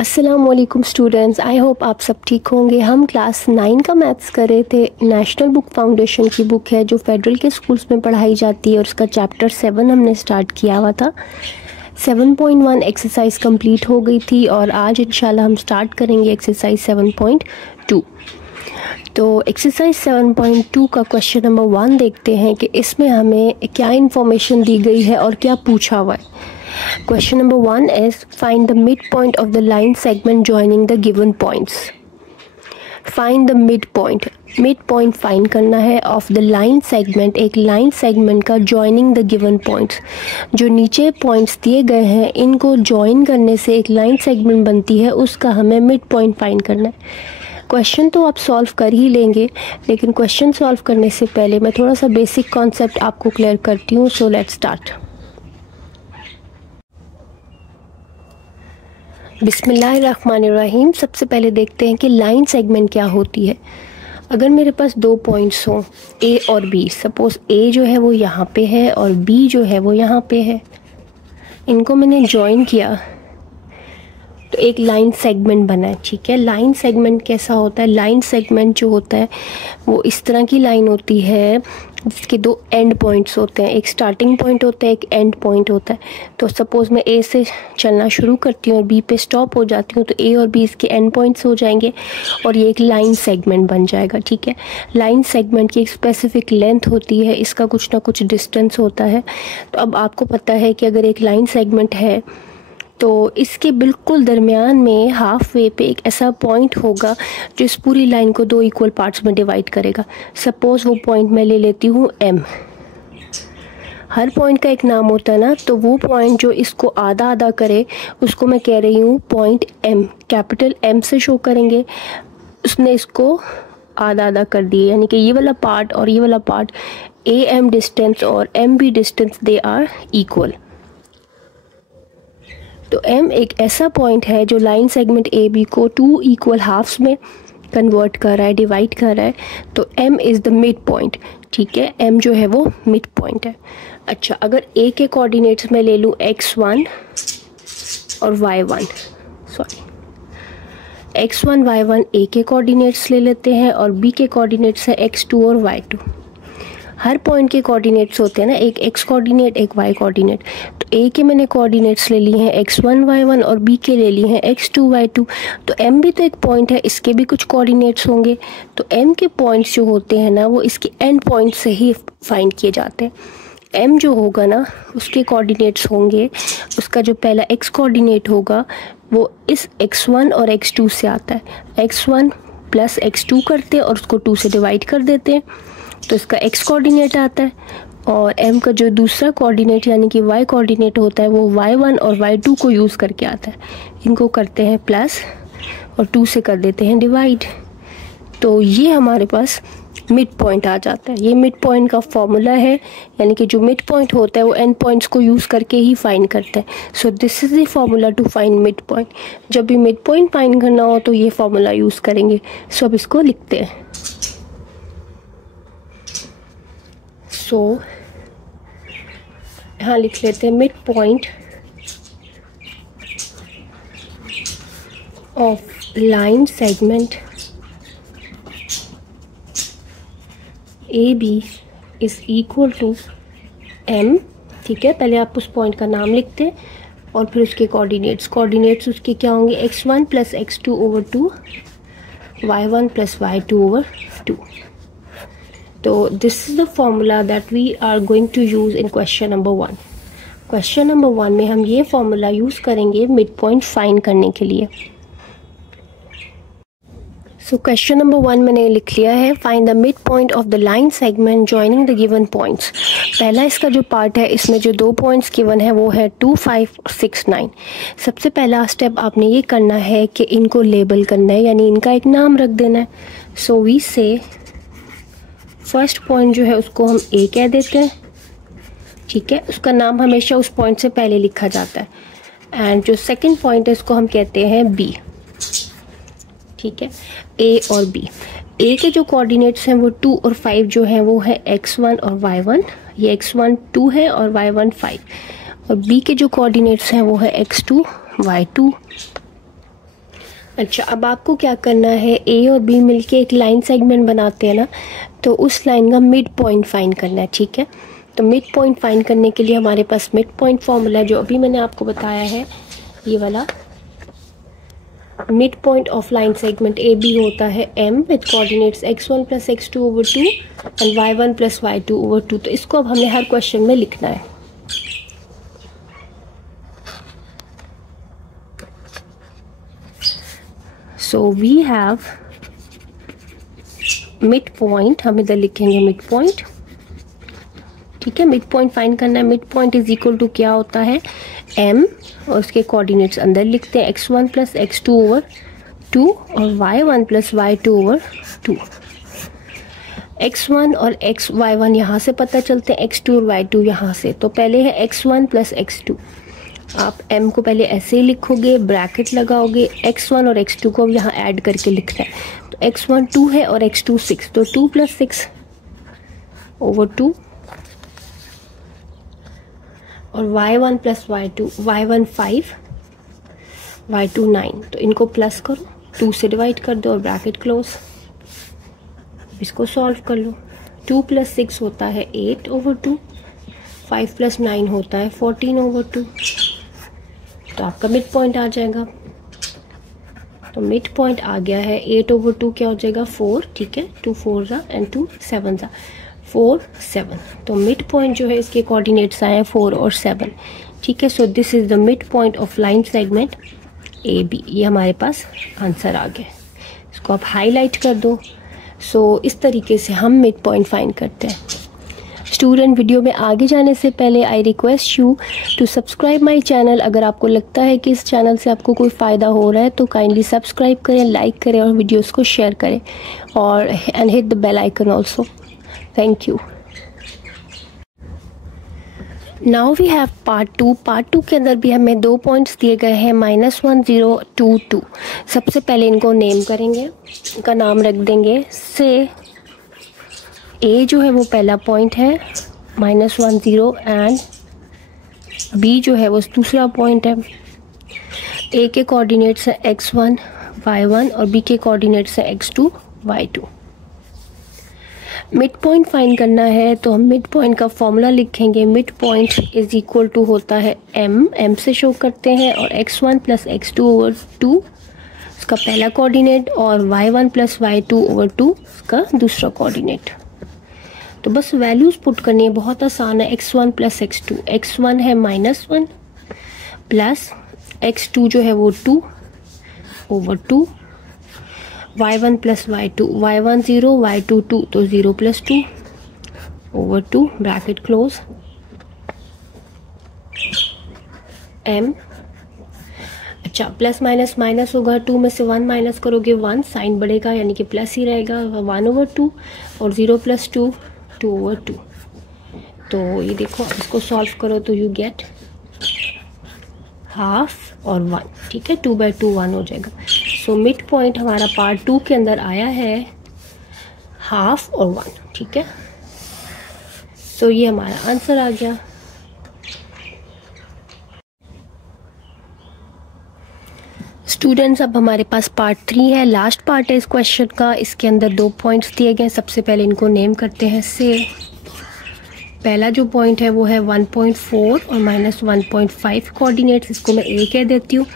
अस्सलामुअलैकुम students, I hope आप सब ठीक होंगे। हम क्लास 9 का मैथ्स कर रहे थे। नेशनल बुक फाउंडेशन की बुक है जो फेडरल के स्कूल्स में पढ़ाई जाती है और उसका चैप्टर 7 हमने स्टार्ट किया हुआ था। 7.1 एक्सरसाइज कंप्लीट हो गई थी और आज इंशाल्लाह हम स्टार्ट करेंगे एक्सरसाइज 7.2। तो एक्सरसाइज 7.2 का क्वेश्चन नंबर 1 देखते हैं कि इसमें हमें क्या इन्फॉर्मेशन दी गई है और क्या पूछा हुआ है। Question number 1 is find the midpoint of the line segment joining the given points. Find the midpoint. Midpoint find करना है of the line segment, एक line segment का joining the given points. जो नीचे points दिए गए हैं इनको join करने से एक line segment बनती है, उसका हमें midpoint find करना है। क्वेश्चन तो आप सॉल्व कर ही लेंगे, लेकिन क्वेश्चन सॉल्व करने से पहले मैं थोड़ा सा बेसिक कॉन्सेप्ट आपको क्लियर करती हूँ। So let's start. बिस्मिल्लाहिर्रहमानिर्रहीम। सबसे पहले देखते हैं कि लाइन सेगमेंट क्या होती है। अगर मेरे पास दो पॉइंट्स हों ए और बी, सपोज़ ए जो है वो यहाँ पे है और बी जो है वो यहाँ पे है, इनको मैंने जॉइन किया तो एक लाइन सेगमेंट बना है। ठीक है, लाइन सेगमेंट कैसा होता है? लाइन सेगमेंट जो होता है वो इस तरह की लाइन होती है जिसके दो एंड पॉइंट्स होते हैं, एक स्टार्टिंग पॉइंट होता है, एक एंड पॉइंट होता है। तो सपोज़ मैं ए से चलना शुरू करती हूँ और बी पे स्टॉप हो जाती हूँ, तो ए और बी इसके एंड पॉइंट्स हो जाएंगे और ये एक लाइन सेगमेंट बन जाएगा। ठीक है, लाइन सेगमेंट की एक स्पेसिफिक लेंथ होती है, इसका कुछ ना कुछ डिस्टेंस होता है। तो अब आपको पता है कि अगर एक लाइन सेगमेंट है तो इसके बिल्कुल दरमियान में हाफ वे पे एक ऐसा पॉइंट होगा जो इस पूरी लाइन को दो इक्वल पार्ट्स में डिवाइड करेगा। सपोज़ वो पॉइंट मैं ले लेती हूँ एम। हर पॉइंट का एक नाम होता है ना, तो वो पॉइंट जो इसको आधा आधा करे उसको मैं कह रही हूँ पॉइंट एम। कैपिटल एम से शो करेंगे, उसने इसको आधा आधा कर दिए, यानी कि ये वाला पार्ट और ये वाला पार्ट ए एम डिस्टेंस और M B distance they are equal. तो m एक ऐसा पॉइंट है जो लाइन सेगमेंट ए बी को टू इक्वल हाफ्स में कन्वर्ट कर रहा है, डिवाइड कर रहा है। तो m is the mid point. ठीक है, m जो है वो मिड पॉइंट है। अच्छा, अगर a के कोऑर्डिनेट्स में ले लूँ x1 और y1, x1 y1 a के कोऑर्डिनेट्स ले लेते हैं और b के कोऑर्डिनेट्स है x2 और y2। हर पॉइंट के कोऑर्डिनेट्स होते हैं ना, एक x कोऑर्डिनेट एक y कोऑर्डिनेट। तो a के मैंने कोऑर्डिनेट्स ले लिए हैं x1 y1 और b के ले लिए हैं x2 y2। तो m भी तो एक पॉइंट है, इसके भी कुछ कोऑर्डिनेट्स होंगे। तो m के पॉइंट्स जो होते हैं ना वो इसके एंड पॉइंट से ही फाइंड किए जाते हैं। m जो होगा ना उसके कोऑर्डिनेट्स होंगे, उसका जो पहला x कोऑर्डिनेट होगा वो इस x1 और x2 से आता है। x1 प्लस x2 करते हैं और उसको 2 से डिवाइड कर देते हैं, तो इसका x कोऑर्डिनेट आता है। और m का जो दूसरा कोऑर्डिनेट यानी कि y कोऑर्डिनेट होता है वो y1 और y2 को यूज़ करके आता है। इनको करते हैं प्लस और 2 से कर देते हैं डिवाइड। तो ये हमारे पास मिड पॉइंट आ जाता है। ये मिड पॉइंट का फॉर्मूला है, यानी कि जो मिड पॉइंट होता है वो एंड पॉइंट्स को यूज़ करके ही फाइंड करता है। So this is the formula to find mid point. जब भी मिड पॉइंट फाइंड करना हो तो ये फॉर्मूला यूज़ करेंगे। सो अब इसको लिखते हैं। सो यहाँ लिख लेते हैं mid point of line segment A B is equal to M. ठीक है, पहले आप उस पॉइंट का नाम लिखते हैं और फिर उसके कोऑर्डिनेट्स उसके क्या होंगे, x1 plus x2 over 2, y1 plus y2 over 2। तो this is the formula that we are going to use in question number 1। Question number 1 में हम ये फॉर्मूला यूज़ करेंगे मिड पॉइंट फाइंड करने के लिए। सो क्वेश्चन नंबर 1 मैंने लिख लिया है, find the mid point of the line segment joining the given points. पहला इसका जो पार्ट है इसमें जो दो पॉइंट्स गिवन है वो है 2, 5 और 6, 9। सबसे पहला स्टेप आपने ये करना है कि इनको लेबल करना है, यानी इनका एक नाम रख देना है। सो वी से फर्स्ट पॉइंट जो है उसको हम ए कह देते हैं। ठीक है, उसका नाम हमेशा उस पॉइंट से पहले लिखा जाता है। एंड जो सेकंड पॉइंट है इसको हम कहते हैं बी। ठीक है, ए और बी। ए के जो कोऑर्डिनेट्स हैं वो 2 और 5 जो है वो है x1 और y1। ये x1 2 है और y1 5। और बी के जो कोऑर्डिनेट्स हैं वो है x2 y2। अच्छा, अब आपको क्या करना है, ए और बी मिलके एक लाइन सेगमेंट बनाते हैं ना, तो उस लाइन का मिड पॉइंट फाइंड करना है, ठीक है। तो मिड पॉइंट फाइंड करने के लिए हमारे पास मिड पॉइंट फॉर्मूला जो अभी मैंने आपको बताया है, ये वाला mid point of line segment A B होता है m with coordinates x1 plus x2 over 2 and y1 plus y2 over 2। तो इसको अब हमें हर क्वेश्चन में लिखना है। So we have mid point, हम इधर लिखेंगे मिड पॉइंट, ठीक है। मिड पॉइंट फाइंड करना है। Mid point is equal to क्या होता है, m और उसके कोऑर्डिनेट्स अंदर लिखते हैं, x1 प्लस x2 ओवर 2 और y1 plus y2 over 2। x1 और y1 यहाँ से पता चलते हैं, x2 और y2 यहाँ से। तो पहले है x1 प्लस x2, आप m को पहले ऐसे ही लिखोगे, ब्रैकेट लगाओगे, x1 और x2 को अब यहाँ ऐड करके लिखना है। तो x1 2 है और x2 6, तो 2 प्लस 6 ओवर 2 और y1 plus y2, y1 5, y2 9। तो इनको प्लस करो, 2 से डिवाइड कर दो और ब्रैकेट क्लोज। इसको सॉल्व कर लो। 2 प्लस 6 होता है 8 ओवर 2, 5 प्लस 9 होता है 14 ओवर 2। तो आपका मिड पॉइंट आ जाएगा। तो मिड पॉइंट आ गया है, 8 ओवर 2 क्या हो जाएगा 4, ठीक है। 2 4 ज़ा एंड 2 7 ज़ा 4 7। तो मिड पॉइंट जो है इसके कोऑर्डिनेट्स आए हैं 4 और 7, ठीक है। So this is the mid point of line segment A B. ये हमारे पास आंसर आ गया। इसको आप हाईलाइट कर दो। सो इस तरीके से हम मिड पॉइंट फाइंड करते हैं। स्टूडेंट, वीडियो में आगे जाने से पहले I request you to subscribe my channel. अगर आपको लगता है कि इस चैनल से आपको कोई फ़ायदा हो रहा है तो काइंडली सब्सक्राइब करें, लाइक करें और वीडियोस को शेयर करें, और and hit the bell icon also. Thank you. Now we have part 2। Part 2 के अंदर भी हमें 2 पॉइंट्स दिए गए हैं, -1 0 2 2। सबसे पहले इनको नेम करेंगे, इनका नाम रख देंगे से। ए जो है वो पहला पॉइंट है -1 0 एंड बी जो है वो दूसरा पॉइंट है। ए के कोऑर्डिनेट्स है x1 y1 और बी के कोऑर्डिनेट्स है x2 y2। Mid point find करना है तो हम मिड पॉइंट का फॉर्मूला लिखेंगे। Mid point is equal to होता है m से शो करते हैं, और x1 प्लस x2 ओवर 2 इसका पहला कोऑर्डिनेट, और y1 प्लस y2 ओवर 2 इसका दूसरा कोऑर्डिनेट। तो बस वैल्यूज़ पुट करनी है, बहुत आसान है। x1 प्लस x2, x1 है -1 प्लस x2 जो है वो 2 over 2, y1 plus y2, y1 0 y2 2, तो 0 plus 2 over 2 bracket close m। अच्छा, प्लस माइनस माइनस होगा, 2 में से 1 माइनस करोगे 1, साइन बढ़ेगा यानी कि प्लस ही रहेगा, 1 ओवर 2 और 0 प्लस 2 2 ओवर 2। तो ये देखो, इसको सॉल्व करो तो यू गेट हाफ और 1, ठीक है। 2/2 1 हो जाएगा। सो मिड पॉइंट हमारा पार्ट 2 के अंदर आया है हाफ और 1, ठीक है। सो ये हमारा आंसर आ गया। स्टूडेंट्स, अब हमारे पास पार्ट 3 है, लास्ट पार्ट है इस क्वेश्चन का। इसके अंदर 2 पॉइंट्स दिए गए। सबसे पहले इनको नेम करते हैं से। पहला जो पॉइंट है वो है 1.4 और -1.5 कोऑर्डिनेट्स, इसको मैं ए कह देती हूँ,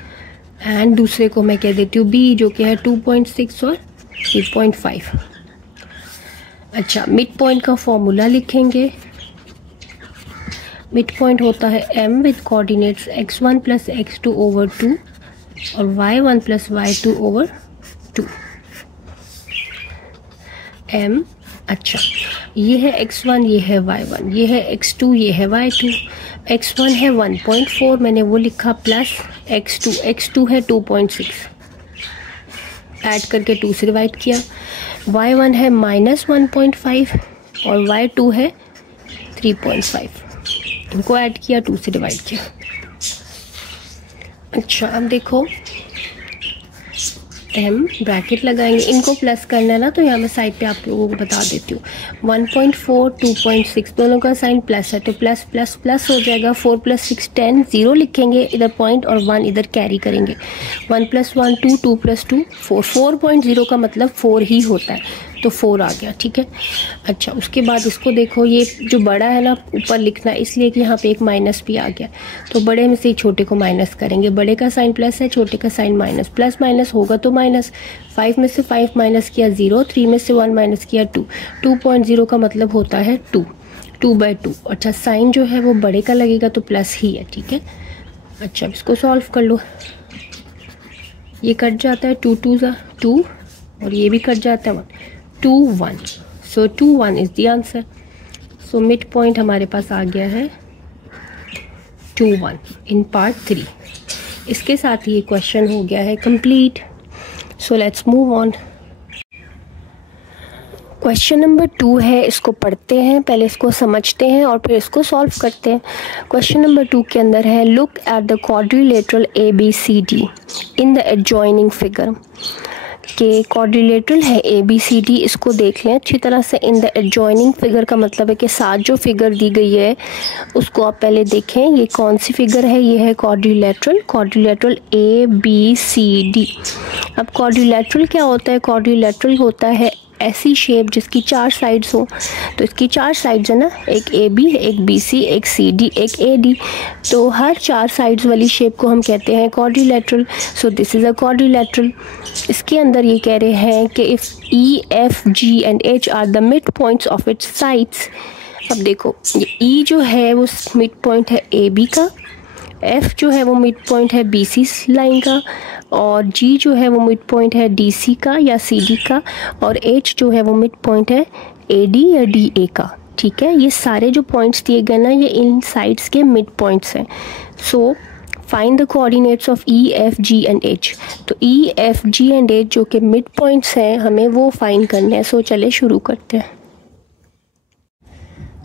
एंड दूसरे को मैं कह देती हूँ बी, जो कि है 2.6 और 3.5। अच्छा, मिड पॉइंट का फॉर्मूला लिखेंगे। मिड पॉइंट होता है m with coordinates x1 plus x2 over 2 और y1 plus y2 over 2। m, अच्छा, ये है x1, ये है y1, ये है x2, ये है y2। x1 है 1.4, मैंने वो लिखा, प्लस x2 है 2.6, ऐड करके 2 से डिवाइड किया। y1 है -1.5 और y2 है 3.5, इनको ऐड किया, 2 से डिवाइड किया। अच्छा, अब देखो हम ब्रैकेट लगाएंगे, इनको प्लस करना है ना, तो यहाँ मैं साइड पे आप लोगों को बता देती हूँ। 1.4 2.6 दोनों का साइन प्लस है, तो प्लस प्लस प्लस हो जाएगा। 4 + 6 10, 0 लिखेंगे इधर पॉइंट और 1 इधर कैरी करेंगे। 1 + 1 2, 2 + 2 4, 4.0 का मतलब 4 ही होता है, तो 4 आ गया, ठीक है। अच्छा, उसके बाद इसको देखो, ये जो बड़ा है ना ऊपर लिखना, इसलिए कि यहाँ पे एक माइनस भी आ गया, तो बड़े में से ही छोटे को माइनस करेंगे। बड़े का साइन प्लस है, छोटे का साइन माइनस, प्लस माइनस होगा तो माइनस। 5 में से 5 माइनस किया 0, 3 में से 1 माइनस किया 2, 2.0 का मतलब होता है 2, 2/2। अच्छा, साइन जो है वो बड़े का लगेगा तो प्लस ही है, ठीक है। अच्छा, इसको सॉल्व कर लो, ये कट जाता है 2 2 2 और ये भी कट जाता है 1 2 1, सो 2 1 is the answer. So mid point हमारे पास आ गया है 2 1 इन पार्ट 3। इसके साथ ये क्वेश्चन हो गया है complete. So let's move on. Question number 2 है, इसको पढ़ते हैं, पहले इसको समझते हैं और फिर इसको सॉल्व करते हैं। क्वेश्चन नंबर 2 के अंदर है, look at the quadrilateral ABCD in the adjoining figure. के क्वाड्रिलेटरल है ABCD, इसको देख लें अच्छी तरह से। इन द एडजॉइनिंग फिगर का मतलब है कि साथ जो फिगर दी गई है उसको आप पहले देखें, ये कौन सी फिगर है, ये है क्वाड्रिलेटरल ABCD। अब क्वाड्रिलेटरल क्या होता है, क्वाड्रिलेटरल होता है ऐसी शेप जिसकी 4 साइड्स हो। तो इसकी 4 साइड्स है ना, एक AB, एक BC, एक CD, एक AD। तो हर 4 साइड्स वाली शेप को हम कहते हैं quadrilateral. So this is a quadrilateral. इसके अंदर ये कह रहे हैं कि if E, F, G and H are the mid points of its sides. अब देखो, ये E जो है वो मिड पॉइंट है AB का, F जो है वो मिड पॉइंट है BC लाइन का, और G जो है वो मिड पॉइंट है DC का या CD का, और H जो है वो मिड पॉइंट है AD या DA का, ठीक है। ये सारे जो पॉइंट्स दिए गए ना, ये इन साइड्स के मिड पॉइंट्स हैं। So find the coordinates of E, F, G and H। तो E, F, G and H जो कि मिड पॉइंट्स हैं, हमें वो फाइंड करने हैं। सो चले शुरू करते हैं।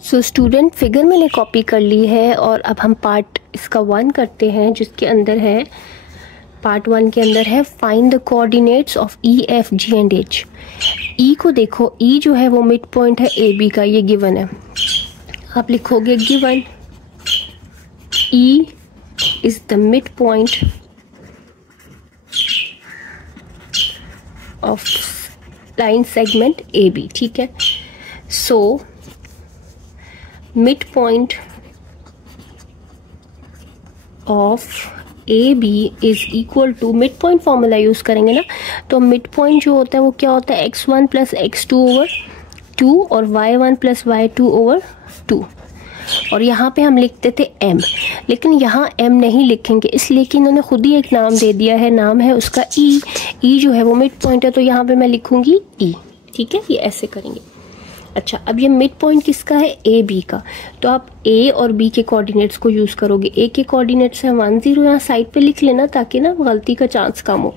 सो स्टूडेंट, फिगर मैंने कॉपी कर ली है और अब हम पार्ट इसका 1 करते हैं, जिसके अंदर है, पार्ट 1 के अंदर है find the coordinates of E, F, G and H। E को देखो, E जो है वो मिड पॉइंट है AB का, ये गिवन है। आप लिखोगे given E is the mid point of line segment AB, ठीक है। So mid point of AB is equal to, mid point formula use करेंगे ना, तो मिड पॉइंट जो होता है वो क्या होता है, x1 + x2/2 और y1 + y2/2। और यहाँ पे हम लिखते थे m, लेकिन यहाँ m नहीं लिखेंगे इसलिए कि इन्होंने खुद ही एक नाम दे दिया है, नाम है उसका E जो है वो मिड पॉइंट है, तो यहाँ पे मैं लिखूँगी E, ठीक है। ये ऐसे करेंगे। अच्छा, अब ये मिड पॉइंट किसका है, AB का, तो आप A और B के कोऑर्डिनेट्स को यूज़ करोगे। A के कोऑर्डिनेट्स है 1 0, यहाँ साइड पे लिख लेना ताकि ना गलती का चांस कम हो।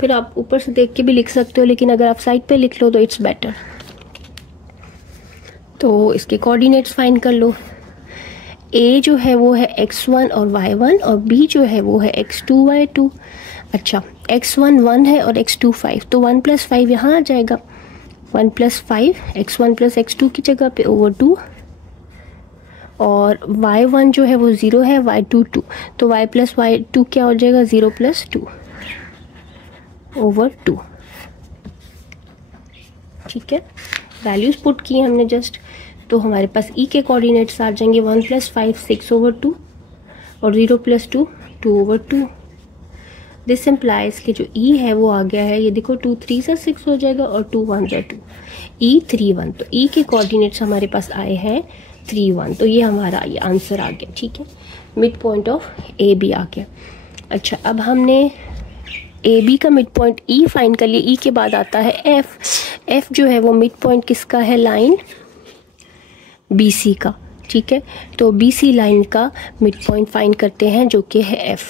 फिर आप ऊपर से देख के भी लिख सकते हो, लेकिन अगर आप साइड पे लिख लो तो इट्स बेटर। तो इसके कोऑर्डिनेट्स फाइंड कर लो। A जो है वो है x1 और y1 और B जो है वो है x2 y2। अच्छा, x1 1 है और x2 5, तो 1 + 5 यहाँ आ जाएगा। 1 + 5 x1 + x2 की जगह पे /2, और y1 जो है वो 0 है, y2 2, तो y + y2 क्या हो जाएगा, 0 + 2 /2, ठीक है। वैल्यूज पुट की हमने जस्ट, तो हमारे पास E के कोऑर्डिनेट्स आ जाएंगे 1 + 5 6/2 और 0 + 2 2/2। दिस इम्प्लाइज कि जो E है वो आ गया है, ये देखो 2 3 से 6 हो जाएगा और 2 1 से 2, E 3 1। तो E के कोऑर्डिनेट्स हमारे पास आए हैं 3 1, तो ये हमारा ये आंसर आ गया, ठीक है। मिड पॉइंट ऑफ AB आ गया। अच्छा, अब हमने AB का मिड पॉइंट E फाइंड कर लिया। E के बाद आता है F जो है वो मिड पॉइंट किसका है, लाइन BC का, ठीक है। तो BC लाइन का मिड पॉइंट फाइंड करते हैं जो कि है F।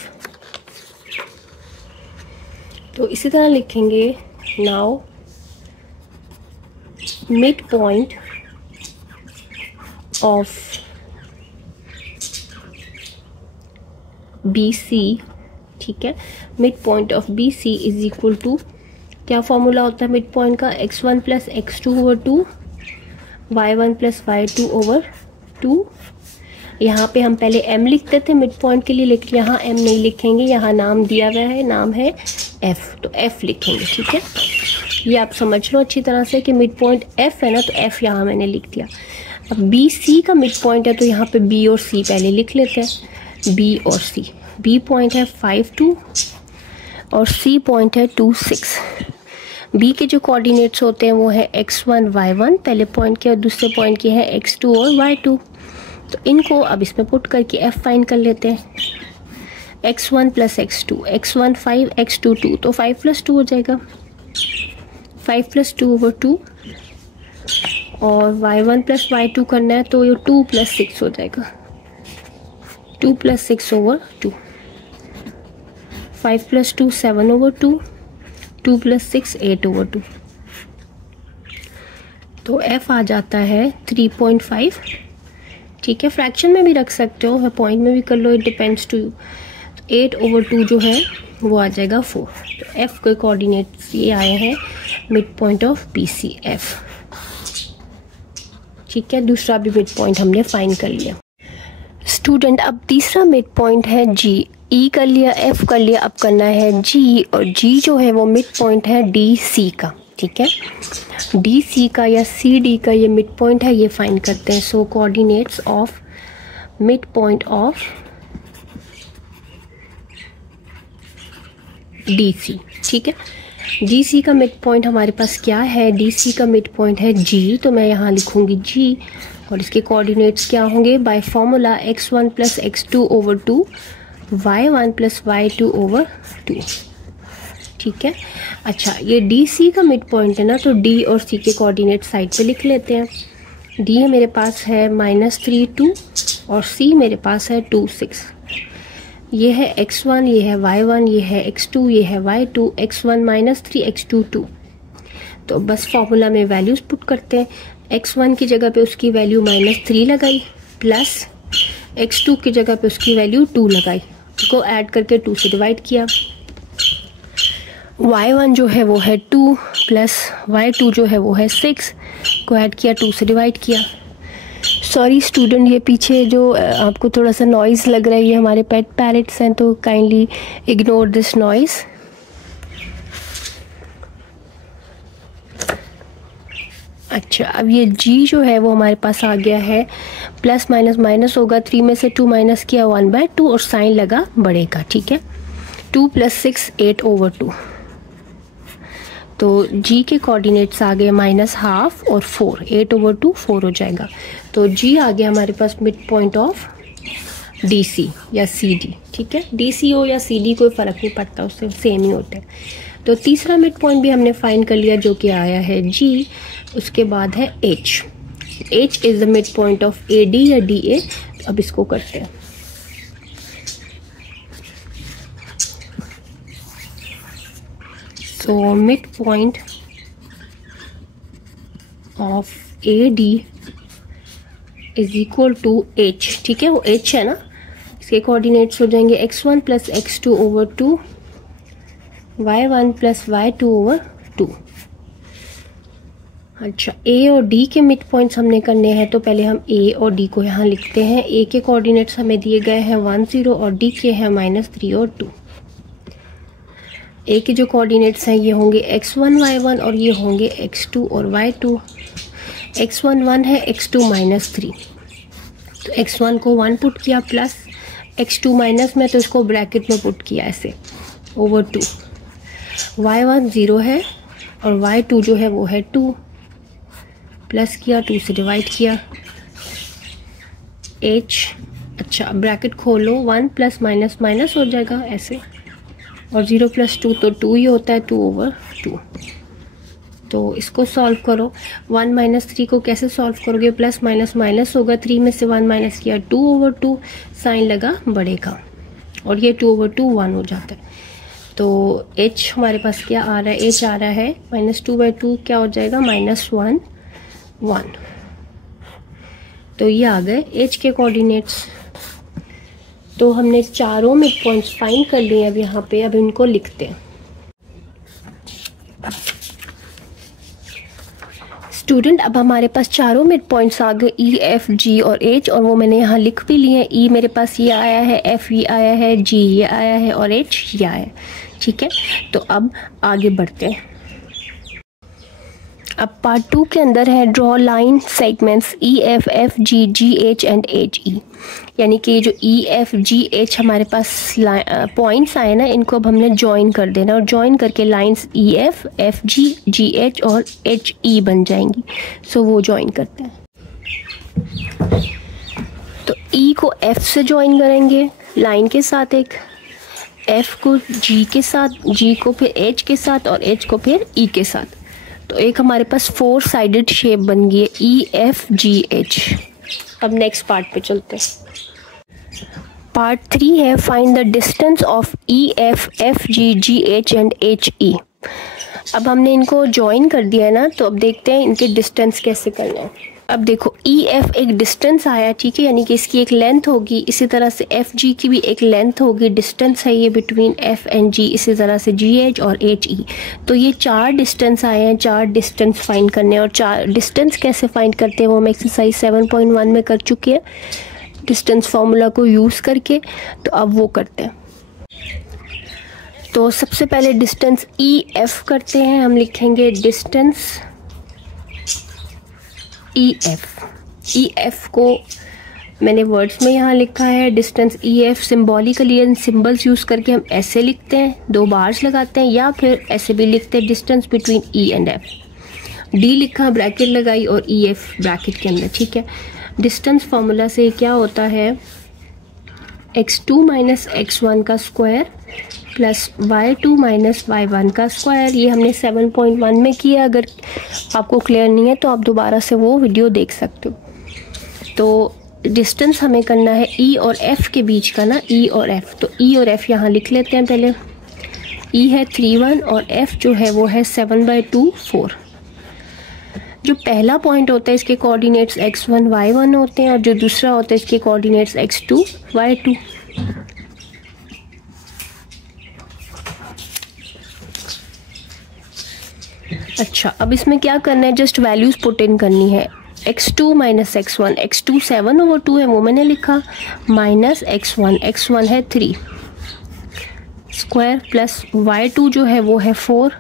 तो इसी तरह लिखेंगे, now mid point of BC, ठीक है, mid point of BC is equal to क्या फॉर्मूला होता है मिड पॉइंट का, x1 plus x2 over 2, y1 plus y2 over 2। यहाँ पे हम पहले m लिखते थे मिड पॉइंट के लिए, लेकिन यहाँ m नहीं लिखेंगे, यहाँ नाम दिया हुआ है, नाम है f, तो f लिखेंगे। ठीक है, ये आप समझ लो अच्छी तरह से कि मिड पॉइंट f है ना, तो f यहाँ मैंने लिख दिया। अब बी सी का मिड पॉइंट है, तो यहाँ पे b और c पहले लिख लेते हैं, b और c। b पॉइंट है 5 2 और c पॉइंट है 2 6। b के जो कोऑर्डिनेट्स होते हैं वो है x1 y1 पहले पॉइंट के, और दूसरे पॉइंट के है x2 और y2। तो इनको अब इसमें पुट करके f फाइंड कर लेते हैं। x1 plus x2, x1 5 x2 2, तो 5 प्लस 2 हो जाएगा, 5 प्लस 2 ओवर 2। और y1 प्लस y2 करना है तो ये 2 प्लस 6 हो जाएगा, 2 plus 6 over 2। 5 plus 2 7 over 2, 2 plus 6 8 over 2। तो f आ जाता है 3.5। ठीक है, फ्रैक्शन में भी रख सकते हो, पॉइंट में भी कर लो, it depends to you. 8 over 2 जो है वो आ जाएगा 4। तो f के कोऑर्डिनेट्स ये आए हैं मिड पॉइंट ऑफ BCF। ठीक है, दूसरा भी मिड पॉइंट हमने फाइंड कर लिया। स्टूडेंट, अब तीसरा मिड पॉइंट है G। E कर लिया, F कर लिया, अब करना है G, और G जो है वो मिड पॉइंट है DC का। ठीक है, DC का या CD का ये मिड पॉइंट है, ये फाइंड करते हैं। So coordinates of mid point of DC। ठीक है, DC का मिड पॉइंट हमारे पास क्या है, DC का मिड पॉइंट है G, तो मैं यहाँ लिखूंगी G, और इसके कोऑर्डिनेट्स क्या होंगे, by formula x1 plus x2 over 2, y1 plus y2 over 2। ठीक है, अच्छा ये DC का मिड पॉइंट है ना, तो D और C के कोऑर्डिनेट साइड पे लिख लेते हैं। D मेरे पास है -3 2 और C मेरे पास है 2 6। ये है x1, ये है y1, ये है x2, ये है y2, x1 -3 x2 2। तो बस फॉर्मूला में वैल्यूज पुट करते हैं। x1 की जगह पे उसकी वैल्यू -3 लगाई, प्लस x2 की जगह पे उसकी वैल्यू 2 लगाई, उसको ऐड करके 2 से डिवाइड किया। y1 जो है वो है 2 प्लस y2 जो है वो है 6, को ऐड किया, 2 से डिवाइड किया। सॉरी स्टूडेंट, ये पीछे जो आपको थोड़ा सा नॉइज़ लग रहा है, ये हमारे पेट पैरेट्स हैं, तो काइंडली इग्नोर दिस नॉइज़। अच्छा, अब ये G जो है वो हमारे पास आ गया है, प्लस माइनस माइनस होगा, 3 में से 2 माइनस किया 1/2 और साइन लगा बड़े का। ठीक है, 2 प्लस 6 8 ओवर 2। तो G के कोऑर्डिनेट्स आ गए -12 और 4, 8 ओवर 2 4 हो जाएगा। तो G आ गया हमारे पास मिड पॉइंट ऑफ DC या CD। ठीक है, DC हो या CD कोई फ़र्क नहीं पड़ता, उससे सेम ही होते हैं। तो तीसरा मिड पॉइंट भी हमने फाइंड कर लिया, जो कि आया है G। उसके बाद है H। H is the mid point of AD या DA। अब इसको करते हैं। So mid point of AD is equal to H। ठीक है, वो H है ना, इसके कोऑर्डिनेट्स हो जाएंगे x1 plus x2 over 2, y1 plus y2 over 2। अच्छा, A और D के मिड पॉइंट्स हमने करने हैं, तो पहले हम A और D को यहाँ लिखते हैं। A के कोऑर्डिनेट्स हमें दिए गए हैं 1 0 और D के हैं -3 और 2। A के जो कोऑर्डिनेट्स हैं ये होंगे x1 y1 और ये होंगे x2 और y2। x1 1 है, x2 -3, तो x1 को 1 पुट किया, प्लस x2 माइनस में, तो इसको ब्रैकेट में पुट किया ऐसे, ओवर 2। y1 0 है और y2 जो है वो है 2, प्लस किया, 2 से डिवाइड किया। h, अच्छा ब्रैकेट खोलो, 1 प्लस माइनस माइनस हो जाएगा ऐसे, और 0 प्लस 2 तो 2 ही होता है, 2 ओवर 2। तो इसको सॉल्व करो। 1 माइनस 3 को कैसे सॉल्व करोगे, प्लस माइनस माइनस होगा, 3 में से 1 माइनस किया 2 ओवर 2, साइन लगा बड़े का, और ये 2 ओवर 2 1 हो जाता है। तो h हमारे पास क्या आ रहा है, h आ रहा है -2/2, क्या हो जाएगा -1 1। तो ये आ गए h के कोऑर्डिनेट्स। तो हमने चारों मिड पॉइंट्स फाइंड कर लिए अब यहाँ पे, अब इनको लिखते हैं। स्टूडेंट अब हमारे पास चारों मिड पॉइंट्स आ गए, ई एफ जी और एच, और वो मैंने यहाँ लिख भी लिए हैं। ई मेरे पास ये आया है, एफ ये आया है, जी ये आया है और एच ये आया है। ठीक है, तो अब आगे बढ़ते हैं। अब पार्ट 2 के अंदर है draw line segments E F F G ji H and H E, यानी कि जो ई एफ जी एच हमारे पास पॉइंट्स आए ना, इनको अब हमने ज्वाइन कर देना, और ज्वाइन करके lines E F F G जी एच और एच ई बन जाएंगी। सो वो ज्वाइन करते हैं। तो ई को एफ से ज्वाइन करेंगे लाइन के साथ, एक एफ को जी के साथ, जी को फिर एच के साथ और एच को फिर ई के साथ। तो एक हमारे पास 4 साइडेड शेप बन गई है ई एफ जी एच। अब नेक्स्ट पार्ट पे चलते हैं। पार्ट 3 है find the distance of E F F G ji H and H E. अब हमने इनको ज्वाइन कर दिया है ना, तो अब देखते हैं इनके डिस्टेंस कैसे करना है। अब देखो ई एफ एक डिस्टेंस आया, ठीक है, यानी कि इसकी एक लेंथ होगी। इसी तरह से एफ जी की भी एक लेंथ होगी, डिस्टेंस है ये बिटवीन एफ एंड जी। इसी तरह से जी एच और एच ई। तो ये 4 डिस्टेंस आए हैं, 4 डिस्टेंस फाइंड करने हैं। और 4 डिस्टेंस कैसे फाइंड करते हैं वो हम एक्सरसाइज 7.1 में कर चुके हैं डिस्टेंस फार्मूला को यूज़ करके। तो अब वो करते हैं। तो सबसे पहले डिस्टेंस ई एफ करते हैं। हम लिखेंगे डिस्टेंस ई एफ को मैंने वर्ड्स में यहाँ लिखा है। Distance E F symbolically symbols use करके हम ऐसे लिखते हैं, 2 बार्स लगाते हैं, या फिर ऐसे भी लिखते हैं distance between E and F. D लिखा, ब्रैकेट लगाई और ई एफ ब्रैकेट के अंदर। ठीक है, डिस्टेंस फार्मूला से क्या होता है, x2 माइनस x1 का square plus y2 minus y1 का स्क्वायर। ये हमने 7.1 में किया। अगर आपको क्लियर नहीं है तो आप दोबारा से वो वीडियो देख सकते हो। तो डिस्टेंस हमें करना है ई और एफ के बीच का ना, ई और एफ। तो ई और एफ यहाँ लिख लेते हैं पहले। ई है 3 1 और एफ जो है वो है 7/2 4। जो पहला पॉइंट होता है इसके कोऑर्डिनेट्स x1 y1 होते हैं, और जो दूसरा होता है इसके कोऑर्डिनेट्स x2 y2। अच्छा, अब इसमें क्या करना है, जस्ट वैल्यूज पुट इन करनी है। x2 माइनस x1, x2 7/2 है वो मैंने लिखा, माइनस x1 है 3 स्क्वायर प्लस y2 जो है वो है 4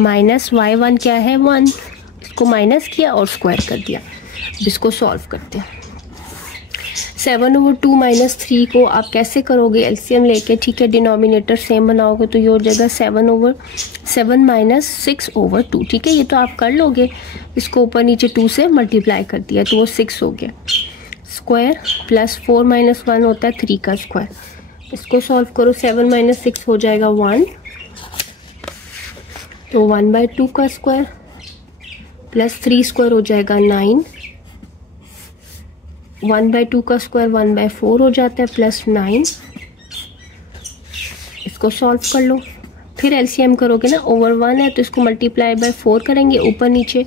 माइनस y1 क्या है 1। इसको माइनस किया और स्क्वायर कर दिया। इसको सॉल्व करते हैं। 7/2 माइनस 3 को आप कैसे करोगे, एलसीएम लेके, ठीक है, डिनोमिनेटर सेम बनाओगे तो ये हो जाएगा 7/7 माइनस 6/2। ठीक है, ये तो आप कर लोगे। इसको ऊपर नीचे 2 से मल्टीप्लाई कर दिया तो वो 6 हो गया। स्क्वायर प्लस 4 माइनस 1 होता है 3 का स्क्वायर। इसको सॉल्व करो, 7 माइनस 6 हो जाएगा 1, तो 1/2 का स्क्वायर प्लस 3 स्क्वायर हो जाएगा 9, 1/2 का स्क्वायर 1/4 हो जाता है प्लस 9। इसको सॉल्व कर लो, फिर एलसीएम करोगे ना, ओवर 1 है तो इसको मल्टीप्लाई बाय 4 करेंगे ऊपर नीचे,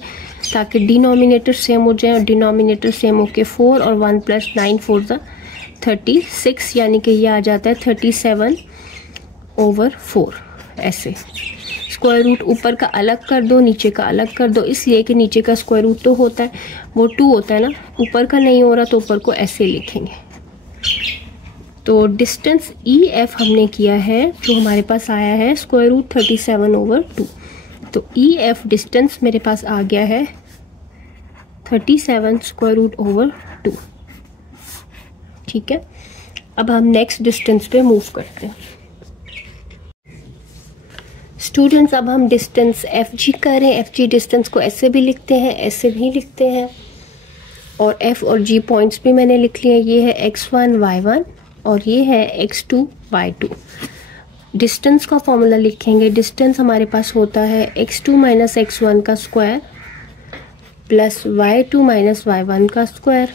ताकि डिनोमिनेटर सेम हो जाए। और डिनोमिनेटर सेम होके 4 और 1 प्लस 9 4 36, यानी कि ये आ जाता है 37/4। ऐसे स्क्वायर रूट ऊपर का अलग कर दो, नीचे का अलग कर दो, इसलिए कि नीचे का स्क्वायर रूट तो होता है वो 2 होता है ना, ऊपर का नहीं हो रहा तो ऊपर को ऐसे लिखेंगे। तो डिस्टेंस ई एफ हमने किया है, जो हमारे पास आया है स्क्वायर रूट 37/2। तो ई एफ डिस्टेंस मेरे पास आ गया है 37 स्क्वायर रूट ओवर 2। ठीक है, अब हम नेक्स्ट डिस्टेंस पे मूव करते हैं। स्टूडेंट्स, अब हम डिस्टेंस एफ जी कर रहे हैं। एफ जी डिस्टेंस को ऐसे भी लिखते हैं, ऐसे भी लिखते हैं, और एफ और जी पॉइंट्स भी मैंने लिख लिए। ये है x1 y1 और ये है x2 y2। डिस्टेंस का फॉर्मूला लिखेंगे। डिस्टेंस हमारे पास होता है x2 माइनस x1 का square plus y2 minus y1 का स्क्वायर।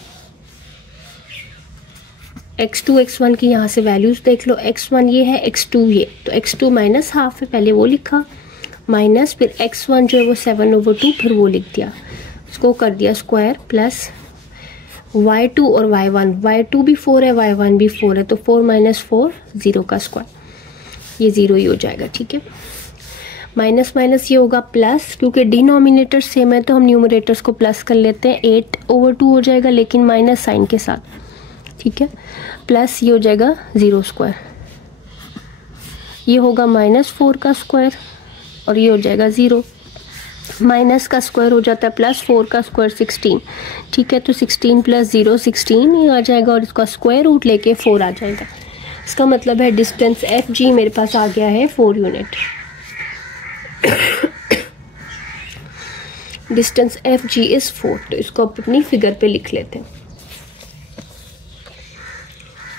x2 x1 की यहाँ से वैल्यूज देख लो। x1 ये है, x2 ये, तो x2 माइनस हाफ है, पहले वो लिखा, माइनस फिर x1 जो है वो 7/2, फिर वो लिख दिया, उसको कर दिया स्क्वायर प्लस y2 और y1। y2 भी 4 है, y1 भी 4 है, तो 4 माइनस 4 0 का स्क्वायर, ये 0 ही हो जाएगा। ठीक है, माइनस माइनस ये होगा प्लस, क्योंकि डिनोमिनेटर सेम है तो हम न्यूमरेटर्स को प्लस कर लेते हैं, 8/2 हो जाएगा लेकिन माइनस साइन के साथ, ठीक है। प्लस ये हो जाएगा 0 स्क्वायर, ये होगा -4 का स्क्वायर और ये हो जाएगा 0। माइनस का स्क्वायर हो जाता है +4 का स्क्वायर 16, ठीक है। तो 16 + 0 16 ये आ जाएगा और इसका स्क्वायर रूट लेके 4 आ जाएगा। इसका मतलब है डिस्टेंस FG मेरे पास आ गया है 4 यूनिट। डिस्टेंस FG इज 4, तो इसको अपनी फिगर पे लिख लेते हैं।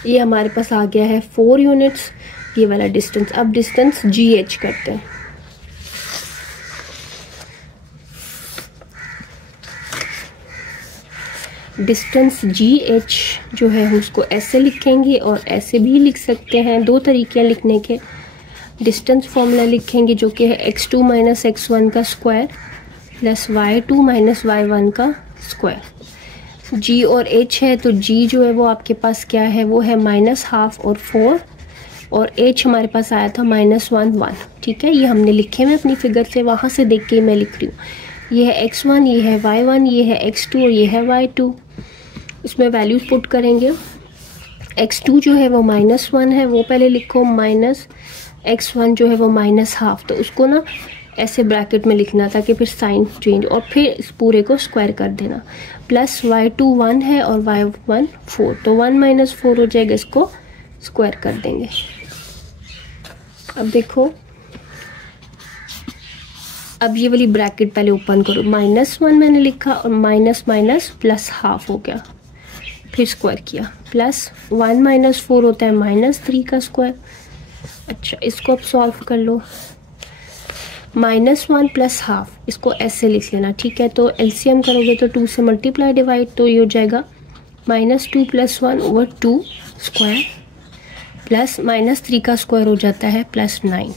ये हमारे पास आ गया है 4 यूनिट्स, ये वाला डिस्टेंस। अब डिस्टेंस GH करते हैं। डिस्टेंस GH जो है उसको ऐसे लिखेंगे और ऐसे भी लिख सकते हैं, दो तरीके हैं लिखने के। डिस्टेंस फॉर्मूला लिखेंगे जो कि है x2 - x1 का स्क्वायर प्लस y2 - y1 का स्क्वायर। G और H है तो G जो है वो आपके पास क्या है, वो है -½ और 4, और H हमारे पास आया था -1 1, ठीक है। ये हमने लिखे हुए अपनी फिगर से, वहाँ से देख के मैं लिख रही हूँ। ये है x1, ये है y1, ये है x2 और ये है y2। इसमें वैल्यूज पुट करेंगे। x2 जो है वो -1 है, वो पहले लिखो, -x1 जो है वो -½ तो उसको ना ऐसे ब्रैकेट में लिखना ताकि फिर साइन चेंज, और फिर इस पूरे को स्क्वायर कर देना। प्लस y2 1 है और y1 4, तो 1 - 4 हो जाएगा, इसको स्क्वायर कर देंगे। अब देखो, अब ये वाली ब्रैकेट पहले ओपन करो, -1 मैंने लिखा और माइनस माइनस +½ हो गया, फिर स्क्वायर किया। प्लस 1 - 4 होता है -3 का स्क्वायर। अच्छा, इसको अब सॉल्व कर लो। -1 + ½ इसको ऐसे लिख लेना, ठीक है। तो LCM करोगे तो 2 से मल्टीप्लाई डिवाइड, तो ये हो जाएगा -2 + 1/2 स्क्वायर प्लस -3 का स्क्वायर हो जाता है +9,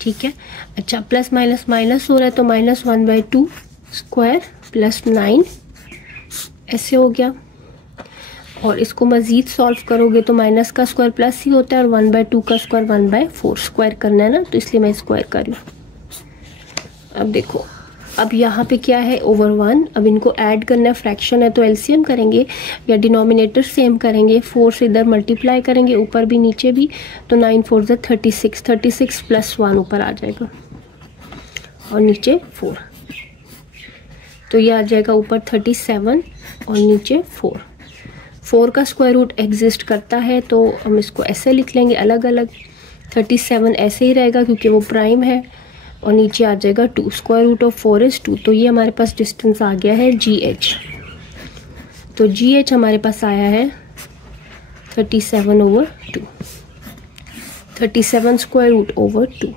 ठीक है। अच्छा, प्लस माइनस माइनस हो रहा है तो -1/2 स्क्वायर +9 ऐसे हो गया। और इसको मज़ीद सॉल्व करोगे तो माइनस का स्क्वायर प्लस ही होता है और 1/2 का स्क्वायर 1/4 स्क्वायर करना है ना, तो इसलिए मैं स्क्वायर कर लूँ। अब देखो, अब यहाँ पे क्या है, /1। अब इनको ऐड करना है, फ्रैक्शन है तो LCM करेंगे या डिनोमिनेटर सेम करेंगे। 4 से इधर मल्टीप्लाई करेंगे, ऊपर भी नीचे भी, तो 9 4 = 36, 36 + 1 ऊपर आ जाएगा और नीचे 4, तो ये आ जाएगा ऊपर 37 और नीचे 4। 4 का स्क्वायर रूट एग्जिस्ट करता है तो हम इसको ऐसे लिख लेंगे अलग अलग। 37 ऐसे ही रहेगा क्योंकि वो प्राइम है, और नीचे आ जाएगा 2, स्क्वायर रूट ऑफ 4 इज 2। तो ये हमारे पास डिस्टेंस आ गया है GH। तो GH हमारे पास आया है 37/2, 37 स्क्वायर रूट ओवर 2।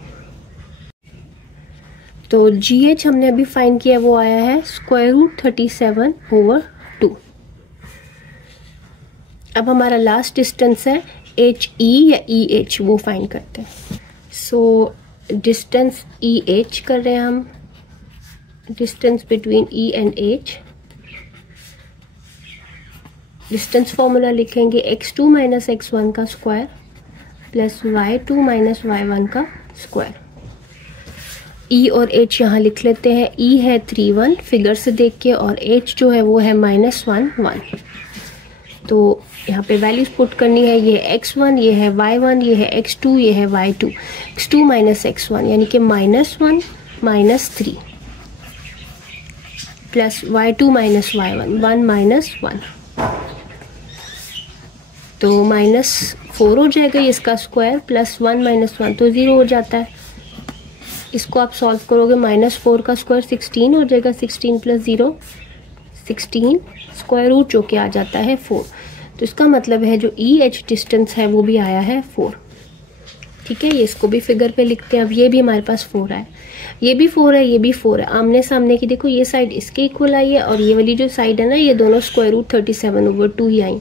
तो GH हमने अभी फाइंड किया, वो आया है स्क्वायर रूट 37/2। अब हमारा लास्ट डिस्टेंस है HE या EH, वो फाइंड करते हैं। सो डिस्टेंस EH कर रहे हैं हम, distance between E and H। Distance formula लिखेंगे x2 - x1 का स्क्वायर प्लस y2 - y1 का स्क्वायर। E और H यहाँ लिख लेते हैं। E है 3 1 फिगर से देख के, और H जो है वो है -1 1। तो यहाँ पे वैल्यूज पुट करनी है, ये है x1, ये है y1, ये है x2, ये है y2। x2 - x1 यानी कि -1 -3 प्लस y2 - y1 1 - 1, तो -4 हो जाएगा ये इसका स्क्वायर, प्लस 1 - 1 तो 0 हो जाता है। इसको आप सॉल्व करोगे, -4 का स्क्वायर 16 हो जाएगा, 16 + 0 16 स्क्वायर रूट जो कि आ जाता है 4। तो इसका मतलब है जो EH डिस्टेंस है वो भी आया है 4, ठीक है। ये इसको भी फिगर पे लिखते हैं। अब ये भी हमारे पास 4 है, ये भी 4 है, ये भी 4 है। आमने सामने की देखो, ये साइड इसके इक्वल आई है और ये वाली जो साइड है ना, ये दोनों स्क्वायर रूट 37/2 ही आई।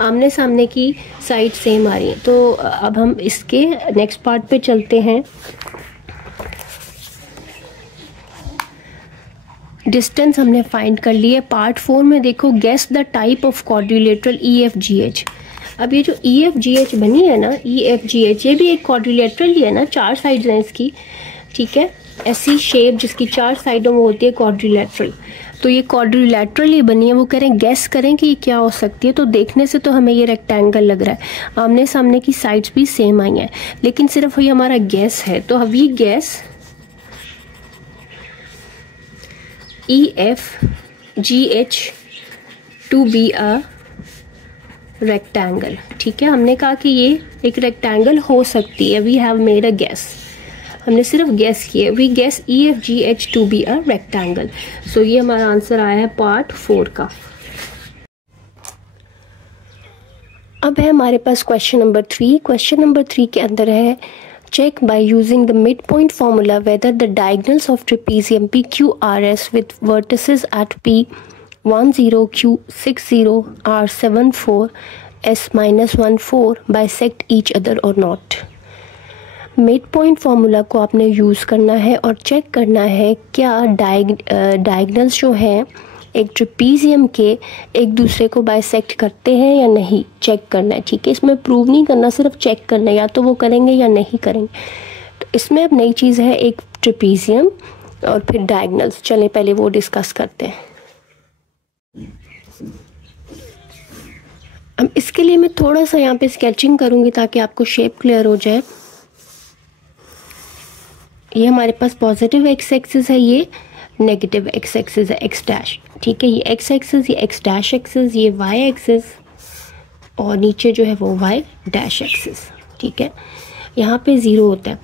आमने सामने की साइड सेम आ रही है। तो अब हम इसके नेक्स्ट पार्ट पे चलते हैं। डिस्टेंस हमने फाइंड कर ली है। पार्ट 4 में देखो, guess the type of quadrilateral EFGH। अब ये जो EFGH बनी है ना, EFGH, ये भी एक क्वाड्रिलेटरल ही है ना, 4 साइड्स हैं इसकी। ठीक है। ऐसी शेप जिसकी 4 साइडों में होती है क्वाड्रिलेटरल। तो ये क्वाड्रिलेटरल ही बनी है। वो कह रहे हैं गैस करें कि ये क्या हो सकती है। तो देखने से तो हमें ये रेक्टेंगल लग रहा है, आमने सामने की साइड्स भी सेम आई हैं, लेकिन सिर्फ ये हमारा गैस है। तो अब ये guess EFGH to be a rectangle. ठीक है, हमने कहा कि ये एक रेक्टेंगल हो सकती है। We have made a guess, हमने सिर्फ गैस किया। We guess EFGH to be a rectangle. So ये हमारा आंसर आया है पार्ट 4 का। अब है हमारे पास क्वेश्चन नंबर 3। क्वेश्चन नंबर 3 के अंदर है check by using the midpoint formula whether the diagonals of trapezium PQRS with vertices at P10, Q60, R74, S-14 bisect each other or not। Mid point formula को आपने use करना है और check करना है क्या डायगनल्स जो हैं एक ट्रेपीजियम के एक दूसरे को बाइसेक्ट करते हैं या नहीं, चेक करना है। ठीक है, इसमें प्रूव नहीं करना, सिर्फ चेक करना है, या तो वो करेंगे या नहीं करेंगे। तो इसमें अब नई चीज़ है एक ट्रेपीजियम और फिर डायगनल्स। चलें पहले वो डिस्कस करते हैं। अब इसके लिए मैं थोड़ा सा यहाँ पे स्केचिंग करूँगी ताकि आपको शेप क्लियर हो जाए। ये हमारे पास पॉजिटिव एक्स एक्सिस है, ये नेगेटिव एक्स एक्सिस है, एक्स डैश। ठीक है, ये एक्स एक्सिस, ये एक्स डैश एक्सिस, ये वाई एक्सिस और नीचे जो है वो वाई डैश एक्सिस। ठीक है, यहाँ पे 0 होता है।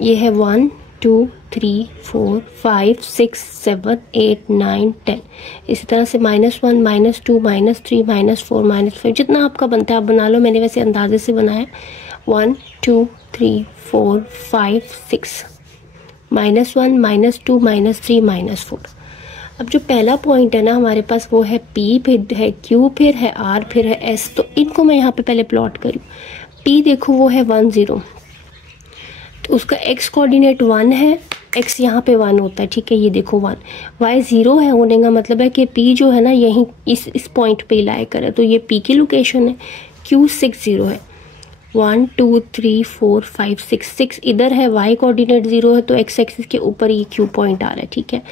ये है 1 2 3 4 5 6 7 8 9 10। इसी तरह से -1 -2 -3 -4 -5 जितना आपका बनता है आप बना लो। मैंने वैसे अंदाजे से बनाया 1 2 3 4 5 6 -1 -2 -3 -4। अब जो पहला पॉइंट है ना हमारे पास वो है P, फिर है Q, फिर है R, फिर है S। तो इनको मैं यहाँ पे पहले प्लॉट करूँ। P देखो वो है 1 0, तो उसका x कोऑर्डिनेट 1 है, x यहाँ पे 1 होता है। ठीक है, ये देखो 1, y 0 है होने का मतलब है कि P जो है ना यहीं इस पॉइंट पे लाई करे, तो ये P की लोकेशन है। Q 6 0 है, 1 2 3 4 5 6 इधर है, y कोऑर्डिनेट 0 है, तो x एक्सिस के ऊपर ये Q पॉइंट आ रहा है। ठीक है,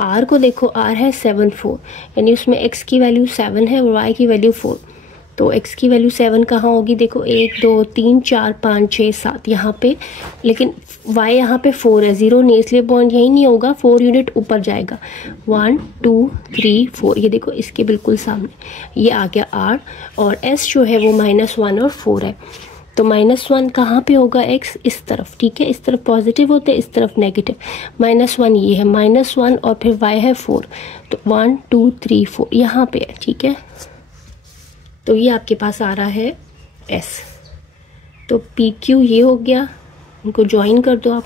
R को देखो, R है 7 4, यानी उसमें x की वैल्यू 7 है और y की वैल्यू 4। तो x की वैल्यू 7 कहाँ होगी, देखो 1 2 3 4 5 6 7 यहाँ पे, लेकिन y यहाँ पे 4 है, 0 नहीं, इसलिए पॉइंट यही नहीं होगा, 4 यूनिट ऊपर जाएगा। 1 2 3 4, ये देखो इसके बिल्कुल सामने ये आ गया R, और s जो है वो -1 और 4 है। तो -1 कहाँ पे होगा, x इस तरफ। ठीक है, इस तरफ पॉजिटिव होते हैं, इस तरफ नेगेटिव। -1 ये है, -1 और फिर y है 4, तो 1 2 3 4 यहाँ पे है। ठीक है, तो ये आपके पास आ रहा है S। तो PQ ये हो गया, इनको ज्वाइन कर दो आप।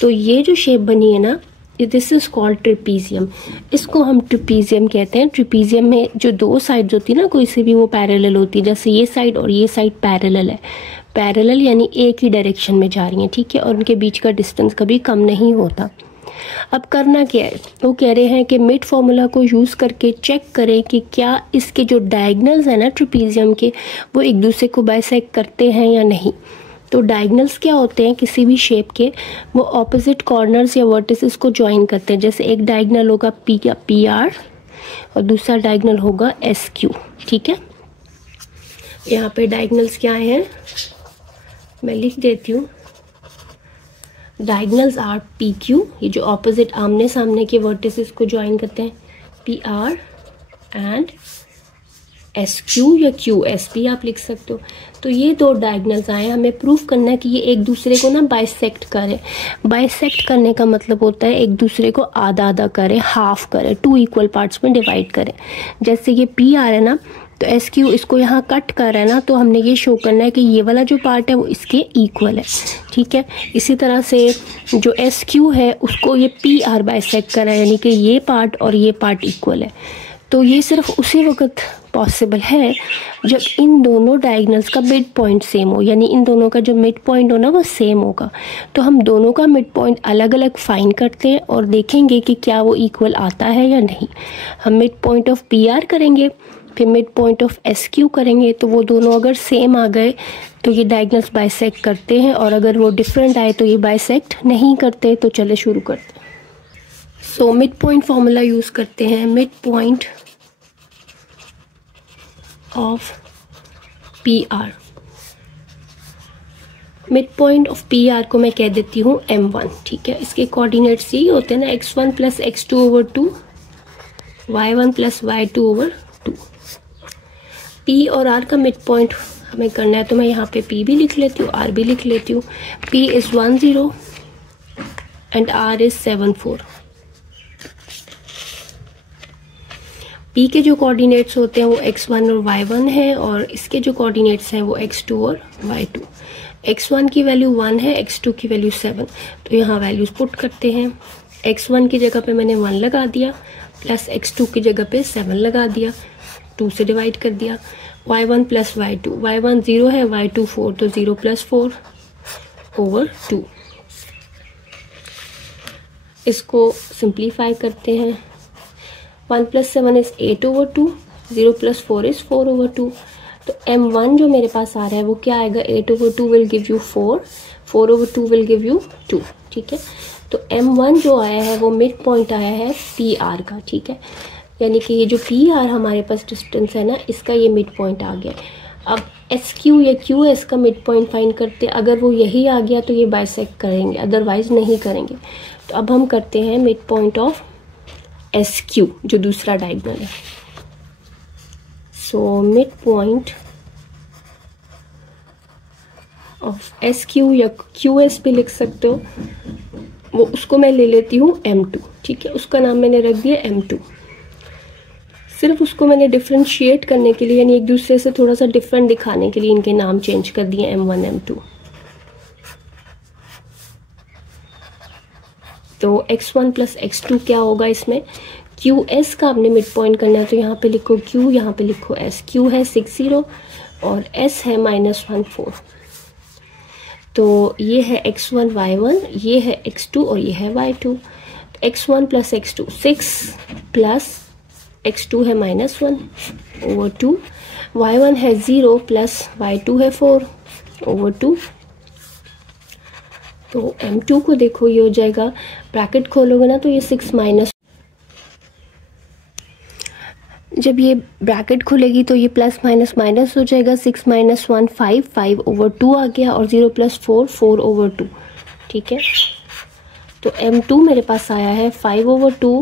तो ये जो शेप बनी है ना, दिस इज कॉल्ड ट्रेपीजियम। इसको हम ट्रेपीजियम कहते हैं। ट्रेपीजियम में जो 2 साइड्स होती है ना, कोई से भी वो पैरेलल होती है, जैसे ये साइड और ये साइड पैरेलल है। पैरेलल यानी एक ही डायरेक्शन में जा रही हैं। ठीक है, और उनके बीच का डिस्टेंस कभी कम नहीं होता। अब करना क्या है, वो कह रहे हैं कि मिड फार्मूला को यूज़ करके चेक करें कि क्या इसके जो डायगनल्स हैं ना ट्रेपीजियम के, वो एक दूसरे को बाइसेक्ट करते हैं या नहीं। तो डायगनल्स क्या होते हैं किसी भी शेप के, वो ऑपोजिट कॉर्नर्स या वर्टिसेस को ज्वाइन करते हैं। जैसे एक डायगनल होगा PR और दूसरा डायगनल होगा SQ। ठीक है, यहाँ पे डायगनल्स क्या हैं मैं लिख देती हूँ। डायगनल्स आर PQ, ये जो ऑपोजिट आमने सामने के वर्टिसेस को ज्वाइन करते हैं, PR एंड SQ या QS भी आप लिख सकते हो। तो ये 2 डायगनल्स आए, हमें प्रूफ करना है कि ये एक दूसरे को ना बाइसेक्ट करें। बाइसेक्ट करने का मतलब होता है एक दूसरे को आधा आधा करें, हाफ करें, 2 इक्वल पार्ट्स में डिवाइड करें। जैसे ये PR है ना, तो SQ इसको यहाँ कट कर रहा है ना, तो हमने ये शो करना है कि ये वाला जो पार्ट है वो इसके इक्वल है। ठीक है, इसी तरह से जो SQ है उसको ये PR बाइसेक्ट कर रहा है, यानी कि ये पार्ट और ये पार्ट इक्वल है। तो ये सिर्फ उसी वक्त पॉसिबल है जब इन दोनों डायगनल्स का मिड पॉइंट सेम हो, यानी इन दोनों का जो मिड पॉइंट हो ना वो सेम होगा। तो हम दोनों का मिड पॉइंट अलग अलग फाइंड करते हैं और देखेंगे कि क्या वो इक्वल आता है या नहीं। हम मिड पॉइंट ऑफ PR करेंगे फिर mid point of S Q करेंगे, तो वो दोनों अगर सेम आ गए तो ये डायगनल्स बाइसेक्ट करते हैं, और अगर वो डिफरेंट आए तो ये बाइसेक्ट नहीं करते। तो चले शुरू करते हैं। सो मिड पॉइंट फॉर्मूला यूज़ करते हैं। Mid point of P R, mid point of P R को मैं कह देती हूँ m1, ठीक है। इसके कोऑर्डिनेट्स यही होते हैं ना, x1 plus x2 over 2, y1 plus y2 over 2। p और r का मिड पॉइंट हमें करना है, तो मैं यहाँ पे p भी लिख लेती हूँ, r भी लिख लेती हूँ। p is 1 0 and r is 7 4। p के जो कोऑर्डिनेट्स होते हैं वो x1 और y1 है, और इसके जो कोऑर्डिनेट्स हैं वो x2 और y2। x1 की वैल्यू 1 है, x2 की वैल्यू 7, तो यहाँ वैल्यूज पुट करते हैं। x1 की जगह पे मैंने 1 लगा दिया, प्लस x2 की जगह पे 7 लगा दिया, 2 से डिवाइड कर दिया। y1 प्लस y2, y1 0 है, y2 4, तो 0 प्लस 4 ओवर 2। इसको सिंप्लीफाई करते हैं। 1 plus 7 is 8 over 2, 0 plus 4 is 4 over 2। तो m1 जो मेरे पास आ रहा है वो क्या आएगा, 8 over 2 will give you 4, 4 over 2 will give you 2, ठीक है। तो m1 जो आया है वो मिड पॉइंट आया है पी आर का, ठीक है। यानी कि ये जो पी आर हमारे पास डिस्टेंस है ना, इसका ये मिड पॉइंट आ गया। अब एस क्यू या क्यू एस का मिड पॉइंट फाइंड करते, अगर वो यही आ गया तो ये बाइसेक्ट करेंगे, अदरवाइज नहीं करेंगे। तो अब हम करते हैं mid point of S Q, जो दूसरा डायगोनल है। So mid point of S Q या क्यू एस भी लिख सकते हो, वो उसको मैं ले लेती हूँ m2, ठीक है। उसका नाम मैंने रख दिया m2। सिर्फ उसको मैंने डिफ्रेंशिएट करने के लिए, यानी एक दूसरे से थोड़ा सा डिफरेंट दिखाने के लिए इनके नाम चेंज कर दिए m1 m2। तो x1 प्लस x2 क्या होगा इसमें, क्यू एस का आपने मिड पॉइंट करना है, तो यहाँ पे लिखो q, यहाँ पे लिखो s। q है 6 0 और s है -1 4। तो ये है x1 y1, ये है x2 और ये है y2। x1 plus x2 6 plus x2 है -1 ओवर 2, y1 है 0 प्लस y2 है 4 ओवर 2। तो m2 को देखो, ये हो जाएगा, ब्रैकेट खोलोगे ना तो ये 6 माइनस, जब ये ब्रैकेट खुलेगी तो ये प्लस माइनस माइनस हो जाएगा। 6 माइनस 1 5, 5 ओवर 2 आ गया, और 0 प्लस 4 4 ओवर 2, ठीक है। तो m2 मेरे पास आया है 5 ओवर 2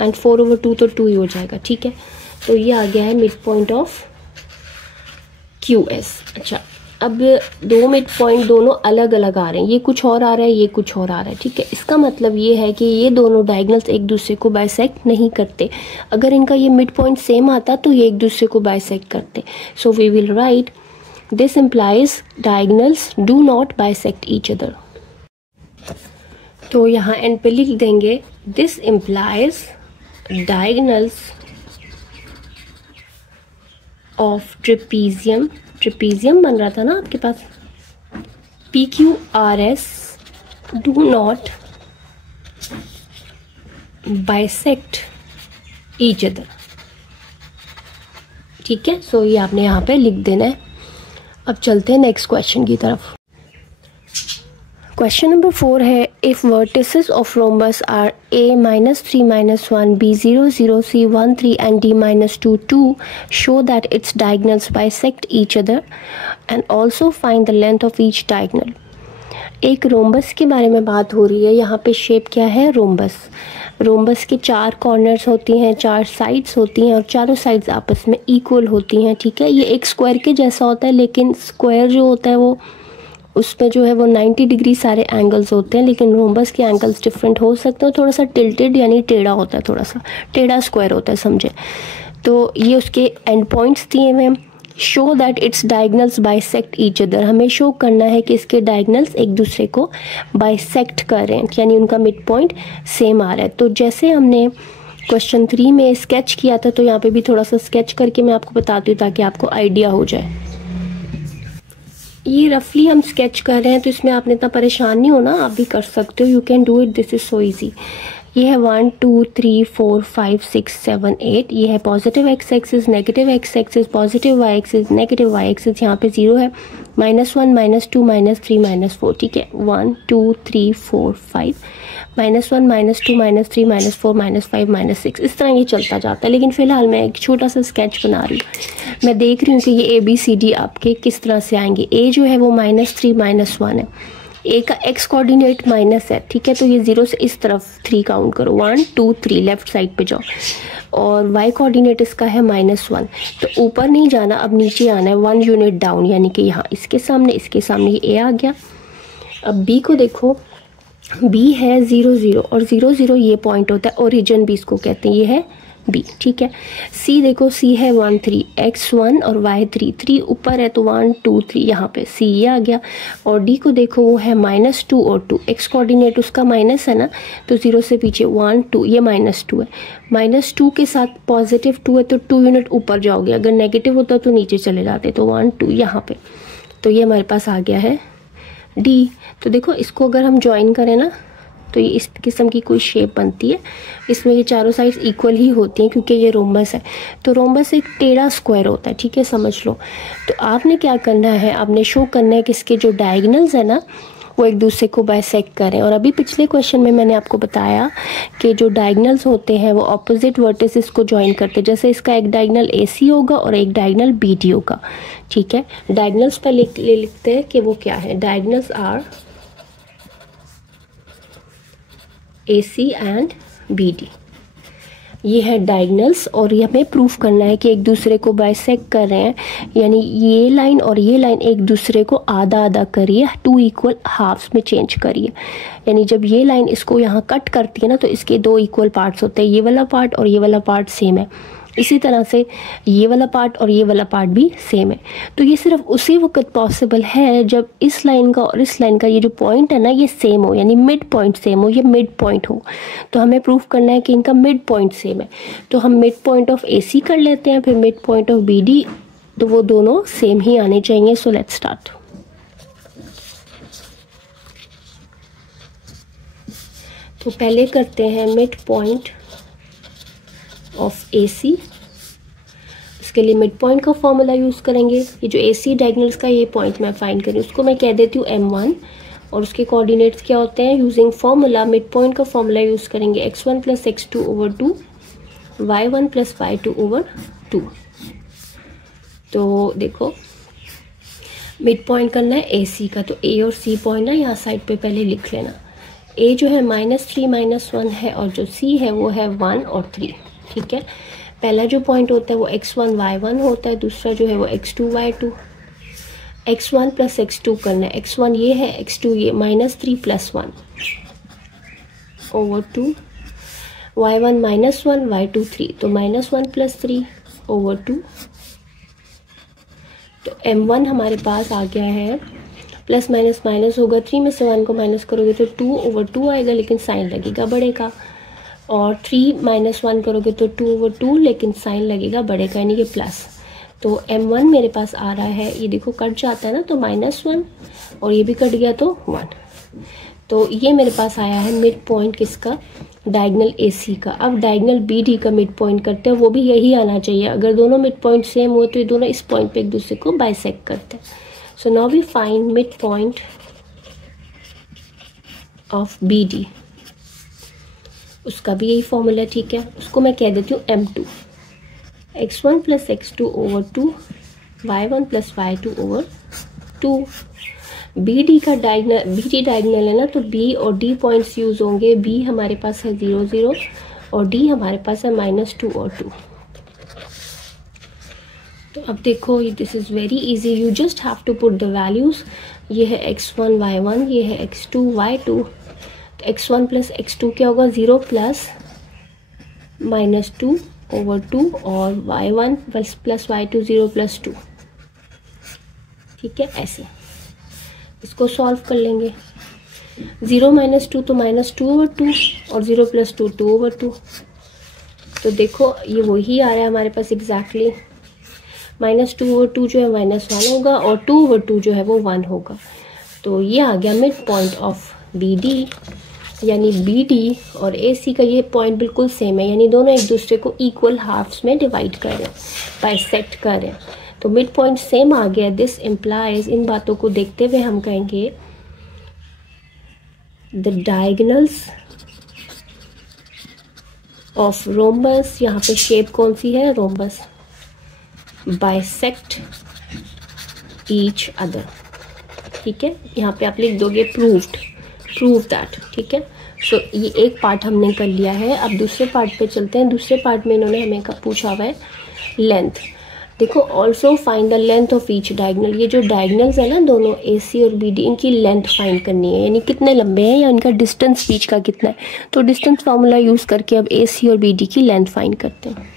एंड 4 ओवर 2, तो 2 ही हो जाएगा, ठीक है। तो ये आ गया है mid point of Q S. अच्छा, अब दो मिड पॉइंट दोनों अलग अलग आ रहे हैं, ये कुछ और आ रहा है, ये कुछ और आ रहा है, ठीक है। इसका मतलब ये है कि ये दोनों डायगोनल्स एक दूसरे को बाइसेक्ट नहीं करते। अगर इनका ये मिड पॉइंट सेम आता तो ये एक दूसरे को बाइसेक्ट करते। So we will write this implies diagonals do not bisect each other. तो यहाँ एंड पे लिख देंगे this implies diagonals of trapezium, trapezium बन रहा था ना आपके पास, PQRS do not bisect each other, ठीक है। सो ये आपने यहाँ पे लिख देना है। अब चलते हैं नेक्स्ट क्वेश्चन की तरफ। क्वेश्चन नंबर 4 है, if vertices of rhombus are a -3 -1 b 0 0 c 1 3 and d -2 2 show that its diagonals bisect each other and also find the length of each diagonal। एक रोम्बस के बारे में बात हो रही है। यहाँ पे शेप क्या है, रोम्बस। रोम्बस के 4 कॉर्नर्स होती हैं, 4 साइड्स होती हैं, और चारों साइड्स आपस में इक्वल होती हैं, ठीक है। ये एक स्क्वायर के जैसा होता है, लेकिन स्क्वायर जो होता है वो उसमें जो है वो 90 डिग्री सारे एंगल्स होते हैं, लेकिन रोम्बस के एंगल्स डिफरेंट हो सकते हैं। थोड़ा सा टिल्टेड यानी टेढ़ा होता है, थोड़ा सा टेढ़ा स्क्वायर होता है, समझे। तो ये उसके एंड पॉइंट्स दिए हुए हैं। Show that it's diagonals bisect each other, हमें शो करना है कि इसके डायगोनल्स एक दूसरे को बाइसेक्ट कर रहे हैं, यानी उनका मिड पॉइंट सेम आ रहा है। तो जैसे हमने क्वेश्चन 3 में स्केच किया था, तो यहाँ पे भी थोड़ा सा स्केच करके मैं आपको बताती हूँ ताकि आपको आइडिया हो जाए। ये रफली हम स्केच कर रहे हैं, तो इसमें आपने इतना परेशान नहीं होना, आप भी कर सकते हो। You can do it, this is so easy. ये है 1 2 3 4 5 6 7 8। ये है positive X axis, negative X axis, positive Y axis, negative Y axis. यहाँ पे 0 है, -1 -2 -3 -4। ठीक है, 1 2 3 4 5, -1 -2 -3 -4 -5 -6, इस तरह ये चलता जाता है। लेकिन फ़िलहाल मैं एक छोटा सा स्केच बना रही हूँ। मैं देख रही हूँ कि ये ABCD आपके किस तरह से आएंगे। A जो है वो -3 -1 है, A का x कोऑर्डिनेट माइनस है। ठीक है, तो ये 0 से इस तरफ 3 काउंट करो, 1 2 3 लेफ्ट साइड पे जाओ। और y कोऑर्डिनेट इसका है -1, तो ऊपर नहीं जाना, अब नीचे आना है 1 यूनिट डाउन, यानी कि यहाँ इसके सामने ये A आ गया। अब B को देखो, B है 0 0 और 0 0 ये पॉइंट होता है, ओरिजिन भी इसको कहते हैं, ये है B। ठीक है, C देखो, C है 1 3, x1 और y 3, 3 ऊपर है तो 1 2 3 यहाँ पे C ये आ गया। और D को देखो, वो है -2 और 2, x कोऑर्डिनेट उसका माइनस है ना, तो 0 से पीछे 1 2, ये -2 है, -2 के साथ पॉजिटिव 2 है तो 2 यूनिट ऊपर जाओगे, अगर नेगेटिव होता तो नीचे चले जाते, तो 1 2 यहाँ पे। तो ये हमारे पास आ गया है D। तो देखो इसको अगर हम ज्वाइन करें ना, तो ये इस किस्म की कोई शेप बनती है। इसमें ये चारों साइड्स इक्वल ही होती हैं क्योंकि ये रोम्बस है। तो रोम्बस एक टेढ़ा स्क्वायर होता है, ठीक है, समझ लो। तो आपने क्या करना है, आपने शो करना है कि इसके जो डायगोनल्स है ना, वो एक दूसरे को बाइसेक्ट करें। और अभी पिछले क्वेश्चन में मैंने आपको बताया कि जो डायगोनल्स होते हैं वो ऑपोजिट वर्टिसेस को ज्वाइन करते हैं। जैसे इसका एक डायगोनल AC होगा और एक डायगोनल BD होगा। ठीक है, डायगोनल्स पर लिखते हैं कि वो क्या है। Diagonals are AC and BD, ये है डायगोनल्स। और ये हमें प्रूफ करना है कि एक दूसरे को बाइसेक्ट कर रहे हैं, यानी ये लाइन और ये लाइन एक दूसरे को आधा आधा करिए, 2 इक्वल हाफ्स में चेंज करिए। यानी जब ये लाइन इसको यहाँ कट करती है ना, तो इसके 2 इक्वल पार्ट्स होते हैं, ये वाला पार्ट और ये वाला पार्ट सेम है। इसी तरह से ये वाला पार्ट और ये वाला पार्ट भी सेम है। तो ये सिर्फ उसी वक्त पॉसिबल है जब इस लाइन का और इस लाइन का ये जो पॉइंट है ना, ये सेम हो, यानी मिड पॉइंट सेम हो, ये मिड पॉइंट हो। तो हमें प्रूफ करना है कि इनका मिड पॉइंट सेम है। तो हम मिड पॉइंट ऑफ AC कर लेते हैं, फिर मिड पॉइंट ऑफ BD, तो वो दोनों सेम ही आने चाहिए। So let's start. तो पहले करते हैं मिड पॉइंट ऑफ AC। इसके लिए मिड पॉइंट का फॉर्मूला यूज़ करेंगे। ये जो AC डायगोनल्स का ये पॉइंट मैं फाइंड करूँ, उसको मैं कह देती हूँ M1, और उसके कोऑर्डिनेट्स क्या होते हैं। यूजिंग फॉर्मूला, मिड पॉइंट का फॉर्मूला यूज़ करेंगे, x1 + x2/2, y1 + y2/2। तो देखो मिड पॉइंट करना है AC का, तो A और C पॉइंट ना यहाँ साइड पे पहले लिख लेना। A जो है -3 -1 है, और जो C है वो है 1 और 3। ठीक है, पहला जो पॉइंट होता है वो x1 y1 होता है, दूसरा जो है वो x2 y2। x1 + x2 करना है, x1 ये है, x2 ये, -3 + 1/2, y1 -1 y2 3, तो -1 + 3/2। तो M1 हमारे पास आ गया है, प्लस माइनस माइनस होगा, 3 में से 1 को माइनस करोगे तो 2/2 आएगा, लेकिन साइन लगेगा बड़े का। और 3 - 1 करोगे तो 2/2, लेकिन साइन लगेगा बड़े का, यानी कि प्लस। तो M1 मेरे पास आ रहा है, ये देखो कट जाता है ना, तो -1, और ये भी कट गया तो 1। तो ये मेरे पास आया है मिड पॉइंट किसका, डायगोनल AC का। अब डायगोनल BD का मिड पॉइंट करते हैं, वो भी यही आना चाहिए। अगर दोनों मिड पॉइंट सेम हो तो ये दोनों इस पॉइंट पे एक दूसरे को बाइसेक्ट करते हैं। So now we find mid point of BD। उसका भी यही फॉर्मूला, ठीक है, उसको मैं कह देती हूँ M2, x1 + x2/2, y1 + y2/2। BD का BD डायगोनल है ना, तो B और D पॉइंट्स यूज होंगे। B हमारे पास है 0 0 और D हमारे पास है -2 और 2। तो अब देखो, this is very easy, you just have to put the values. ये है x1 y1, ये है x2 y2। तो x1 + x2 क्या होगा, 0 + -2/2, और y1 + y2 0 + 2। ठीक है, ऐसे इसको सॉल्व कर लेंगे। 0 - 2 तो -2/2, और 0 + 2 2/2। तो देखो ये वही आ रहा है हमारे पास एग्जैक्टली। -2/2 जो है -1 होगा, और 2/2 जो है वो 1 होगा। तो ये आ गया मिड पॉइंट ऑफ BD। यानी बी डी और ए सी का ये पॉइंट बिल्कुल सेम है, यानी दोनों एक दूसरे को इक्वल हाफ्स में डिवाइड कर रहे हैं, बाइसेक्ट कर रहे हैं, तो मिड पॉइंट सेम आ गया। दिस इम्प्लाइज, इन बातों को देखते हुए हम कहेंगे द डायगोनल्स ऑफ रोम्बस, यहाँ पे शेप कौन सी है, रोम्बस, बाइसेक्ट ईच अदर। ठीक है, यहाँ पे आप लिख दोगे प्रूव दैट। ठीक है, सो ये एक पार्ट हमने कर लिया है। अब दूसरे पार्ट पे चलते हैं। दूसरे पार्ट में इन्होंने हमें पूछा हुआ है लेंथ। देखो, also find the length of each diagonal, ये जो डायगोनल्स है ना दोनों ए सी और बी डी, इनकी लेंथ फाइंड करनी है, यानी कितने लंबे हैं या इनका डिस्टेंस बीच का कितना है। तो डिस्टेंस फार्मूला यूज़ करके अब ए सी और बी डी की लेंथ फाइंड करते हैं।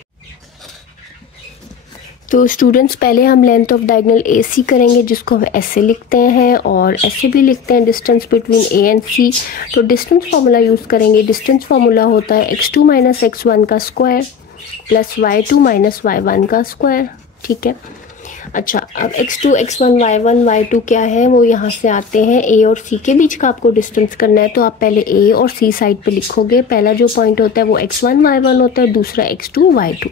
तो स्टूडेंट्स, पहले हम लेंथ ऑफ डायगोनल ए सी करेंगे, जिसको हम ऐसे लिखते हैं और ऐसे भी लिखते हैं, डिस्टेंस बिटवीन ए एंड सी। तो डिस्टेंस फार्मूला यूज़ करेंगे। डिस्टेंस फार्मूला होता है x2 माइनस x1 का square plus y2 minus y1 का स्क्वायर। ठीक है, अच्छा, अब x2 x1 y1 y2 क्या है, वो यहाँ से आते हैं। a और c के बीच का आपको डिस्टेंस करना है, तो आप पहले a और c साइड पे लिखोगे। पहला जो पॉइंट होता है वो x1 y1 होता है, दूसरा x2 y2।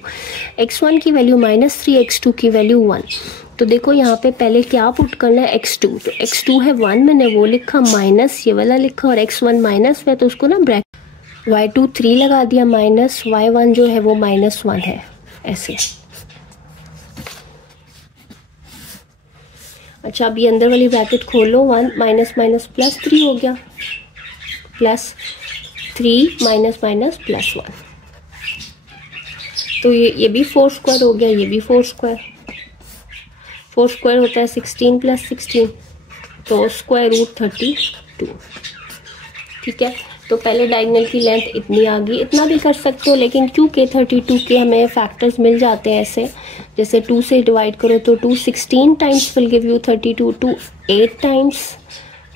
x1 की वैल्यू -3, x2 की वैल्यू 1। तो देखो यहाँ पे पहले क्या पुट करना है, x2, तो x2 है 1, मैंने वो लिखा, माइनस ये वाला लिखा, और x1 माइनस में तो उसको ना ब्रैकेट, y2 3 लगा दिया, माइनस y1 जो है वो -1 है, ऐसे। अच्छा, अब ये अंदर वाली ब्रैकेट खोलो, 1 माइनस माइनस प्लस 3 हो गया, प्लस 3 माइनस माइनस प्लस 1। तो ये भी 4 स्क्वायर हो गया, ये भी 4 स्क्वायर। 4 स्क्वायर होता है 16 प्लस 16, तो स्क्वायर रूट 32। ठीक है, तो पहले डायगोनल की लेंथ इतनी आ गई। इतना भी कर सकते हो, लेकिन क्योंकि 32 के हमें फैक्टर्स मिल जाते हैं ऐसे, जैसे 2 से डिवाइड करो तो 2 16 times will give you 32, 2 8 times,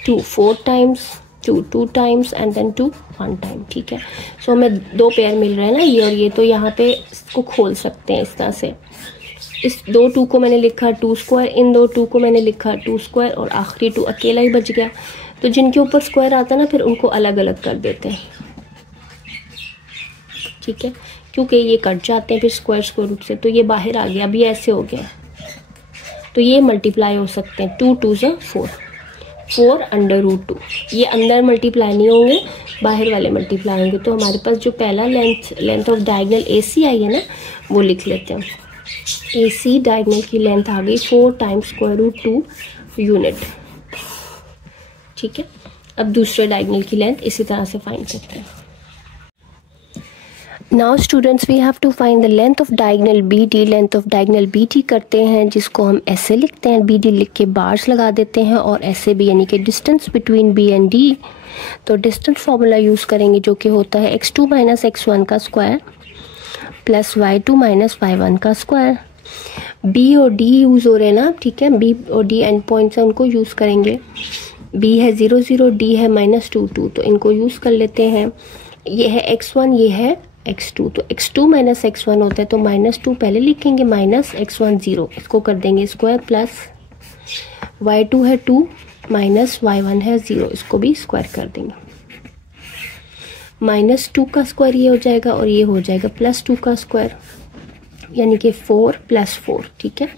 2 4 times, 2 2 times and then 2 1 time. ठीक है, सो हमें 2 पेयर मिल रहे हैं ना, ये और ये, तो यहाँ पे इसको खोल सकते हैं इस तरह से। इस 2 2 को मैंने लिखा 2 स्क्वायर, इन 2 2 को मैंने लिखा 2 स्क्वायर, और आखिरी 2 अकेला ही बच गया। तो जिनके ऊपर स्क्वायर आता है ना, फिर उनको अलग अलग कर देते हैं। ठीक है, क्योंकि ये कट जाते हैं फिर स्क्वायर रूट से, तो ये बाहर आ गया। अभी ऐसे हो गया, तो ये मल्टीप्लाई हो सकते हैं, 2 2 ज़ा 4, 4 अंडर रूट 2। ये अंदर मल्टीप्लाई नहीं होंगे, बाहर वाले मल्टीप्लाई होंगे। तो हमारे पास जो पहला लेंथ ऑफ डायगोनल ए सी आई है ना, वो लिख लेते हैं। ए सी डायगोनल की लेंथ आ गई 4 टाइम्स स्क्वायर रूट 2 यूनिट। ठीक है, अब दूसरे डायगोनल की लेंथ इसी तरह से फाइंड करते हैं। Now students, we have to find the length of diagonal B D. Length of diagonal B D करते हैं, जिसको हम ऐसे लिखते हैं, बी डी लिख के बार्स लगा देते हैं, और ऐसे भी, यानी कि distance between B and D. तो डिस्टेंस फार्मूला यूज़ करेंगे, जो कि होता है x2 माइनस x1 का square plus y2 minus y1 का स्क्वायर। बी और डी यूज़ हो रहे हैं ना, ठीक है, बी और डी एंड पॉइंट्स हैं, उनको यूज़ करेंगे। b है 0 0, d है -2 2, तो इनको यूज़ कर लेते हैं। ये है x1, ये है x2, तो x2 माइनस x1 होता है, तो -2 पहले लिखेंगे, माइनस x1 0, इसको कर देंगे स्क्वायर, प्लस y2 है 2 माइनस y1 है 0, इसको भी स्क्वायर कर देंगे। -2 का स्क्वायर ये हो जाएगा, और ये हो जाएगा +2 का स्क्वायर, यानी कि 4 + 4। ठीक है,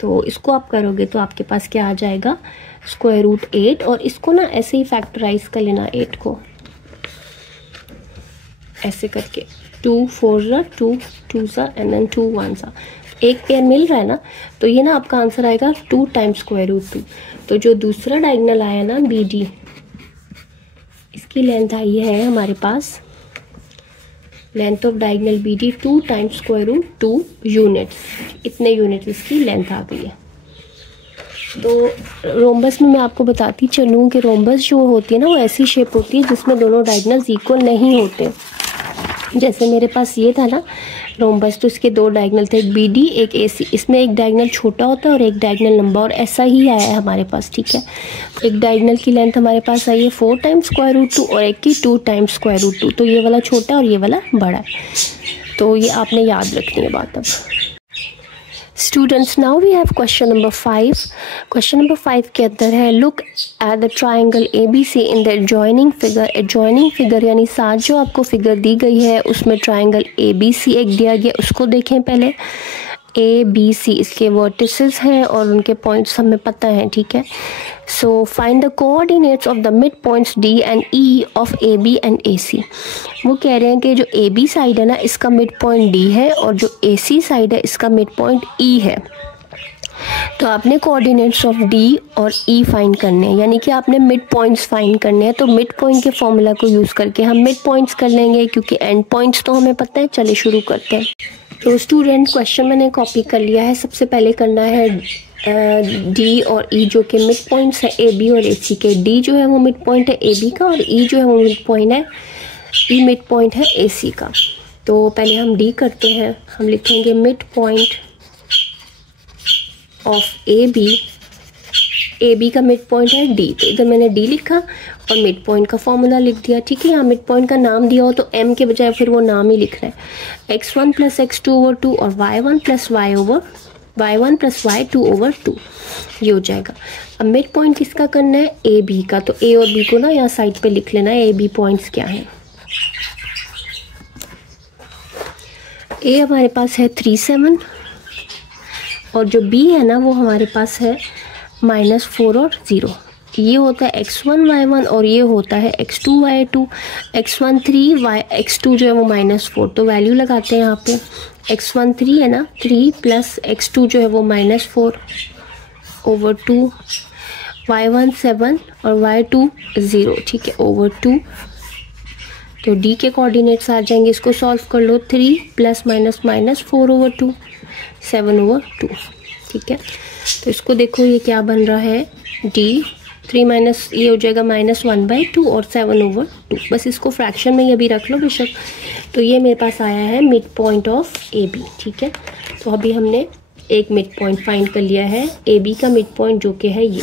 तो इसको आप करोगे तो आपके पास क्या आ जाएगा, स्क्वायर रूट 8। और इसको ना ऐसे ही फैक्टराइज कर लेना, 8 को ऐसे करके, 2 4 ज़ा 2 2 ज़ा एंड देन 2 1 ज़ा, एक पेयर मिल रहा है ना, तो ये ना आपका आंसर आएगा 2 टाइम्स स्क्वायर रूट 2। तो जो दूसरा डायगोनल आया ना बी डी, इसकी लेंथ आई है हमारे पास, length of diagonal B D 2 times square root 2 units. इतने यूनिट इसकी लेंथ आ गई है। तो रोम्बस में मैं आपको बताती चलूँ कि रोम्बस जो होती है ना, वो ऐसी शेप होती है जिसमें दोनों डायगोनल्स इक्वल नहीं होते। जैसे मेरे पास ये था ना रोम्बस, तो इसके 2 डायगोनल थे, एक बी डी एक ए सी। इसमें एक डायगोनल छोटा होता है और एक डायगोनल लंबा, और ऐसा ही आया है हमारे पास। ठीक है, एक डायगोनल की लेंथ हमारे पास आई है 4 टाइम्स स्क्वायर रूट 2, और एक की 2 टाइम्स स्क्वायर रूट 2। तो ये वाला छोटा और ये वाला बड़ा है, तो ये आपने याद रखनी है बात। अब students now we have question number 5। Question number 5 के अंदर है look at the triangle ABC in the adjoining figure. Adjoining figure यानी साथ जो आपको फिगर दी गई है उसमें ट्राइंगल ABC एक दिया गया, उसको देखें पहले। ABC इसके वर्टिसेस हैं और उनके पॉइंट्स हमें पता है, ठीक है। So find the coordinates of the mid points D and E of AB and AC। वो कह रहे हैं कि जो AB साइड है ना इसका मिड पॉइंट D है और जो AC साइड है इसका मिड पॉइंट E है। तो आपने कोऑर्डिनेट्स ऑफ D और E फाइंड करने हैं, यानी कि आपने मिड पॉइंट्स फाइंड करने हैं। तो मिड पॉइंट के फॉर्मूला को यूज़ करके हम मिड पॉइंट्स कर लेंगे क्योंकि एंड पॉइंट्स तो हमें पता है। चलिए शुरू करते हैं। तो स्टूडेंट क्वेश्चन मैंने कॉपी कर लिया है। सबसे पहले करना है D और E जो कि मिड पॉइंट्स है AB और AC के। D जो है वो मिड पॉइंट है AB का और E जो है वो मिड पॉइंट है मिड पॉइंट है AC का। तो पहले हम D करते हैं। हम लिखेंगे मिड पॉइंट ऑफ AB का मिड पॉइंट है D। तो इधर मैंने D लिखा और मिड पॉइंट का फॉर्मूला लिख दिया, ठीक है। यहाँ मिड पॉइंट का नाम दिया हो तो M के बजाय फिर वो नाम ही लिखना है। x1 प्लस x2/2 और y1 प्लस y2/2 ये हो जाएगा। अब मिड पॉइंट किसका करना है? AB का। तो A और B को ना यहाँ साइड पे लिख लेना है। AB पॉइंट्स क्या है? A हमारे पास है 3 7 और जो B है ना वो हमारे पास है -4 और 0। ये होता है x1 y1 और ये होता है x2 y2। x1 3 x2 जो है वो -4। तो वैल्यू लगाते हैं यहाँ पे। x1 3 है ना, 3 प्लस x2 जो है वो -4/2, y1 7 और y2 0, ठीक है, /2। तो D के कोऑर्डिनेट्स आ जाएंगे। इसको सॉल्व कर लो। 3 + -4/2 7/2, ठीक है। तो इसको देखो ये क्या बन रहा है D 3 माइनस ये हो जाएगा -1/2 और 7/2। बस इसको फ्रैक्शन में ही अभी रख लो बेशक। तो ये मेरे पास आया है मिड पॉइंट ऑफ AB, ठीक है। तो अभी हमने एक मिड पॉइंट फाइंड कर लिया है AB का मिड पॉइंट जो कि है ये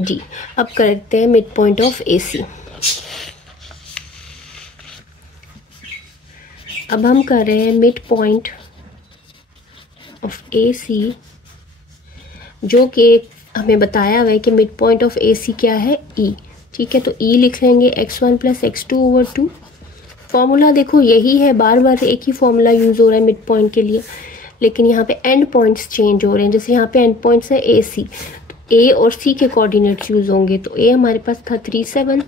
D। अब करते हैं मिड पॉइंट ऑफ AC। अब हम कर रहे हैं मिड पॉइंट ऑफ AC जो कि हमें बताया हुआ है कि मिड पॉइंट ऑफ AC क्या है? E, ठीक है। तो E लिख लेंगे x1 प्लस x2/2। फॉर्मूला देखो यही है, बार बार एक ही फॉर्मूला यूज़ हो रहा है मिड पॉइंट के लिए, लेकिन यहाँ पे एंड पॉइंट्स चेंज हो रहे हैं। जैसे यहाँ पे एंड पॉइंट्स है AC, तो A और C के कोऑर्डिनेट्स यूज़ होंगे। तो A हमारे पास था 3 7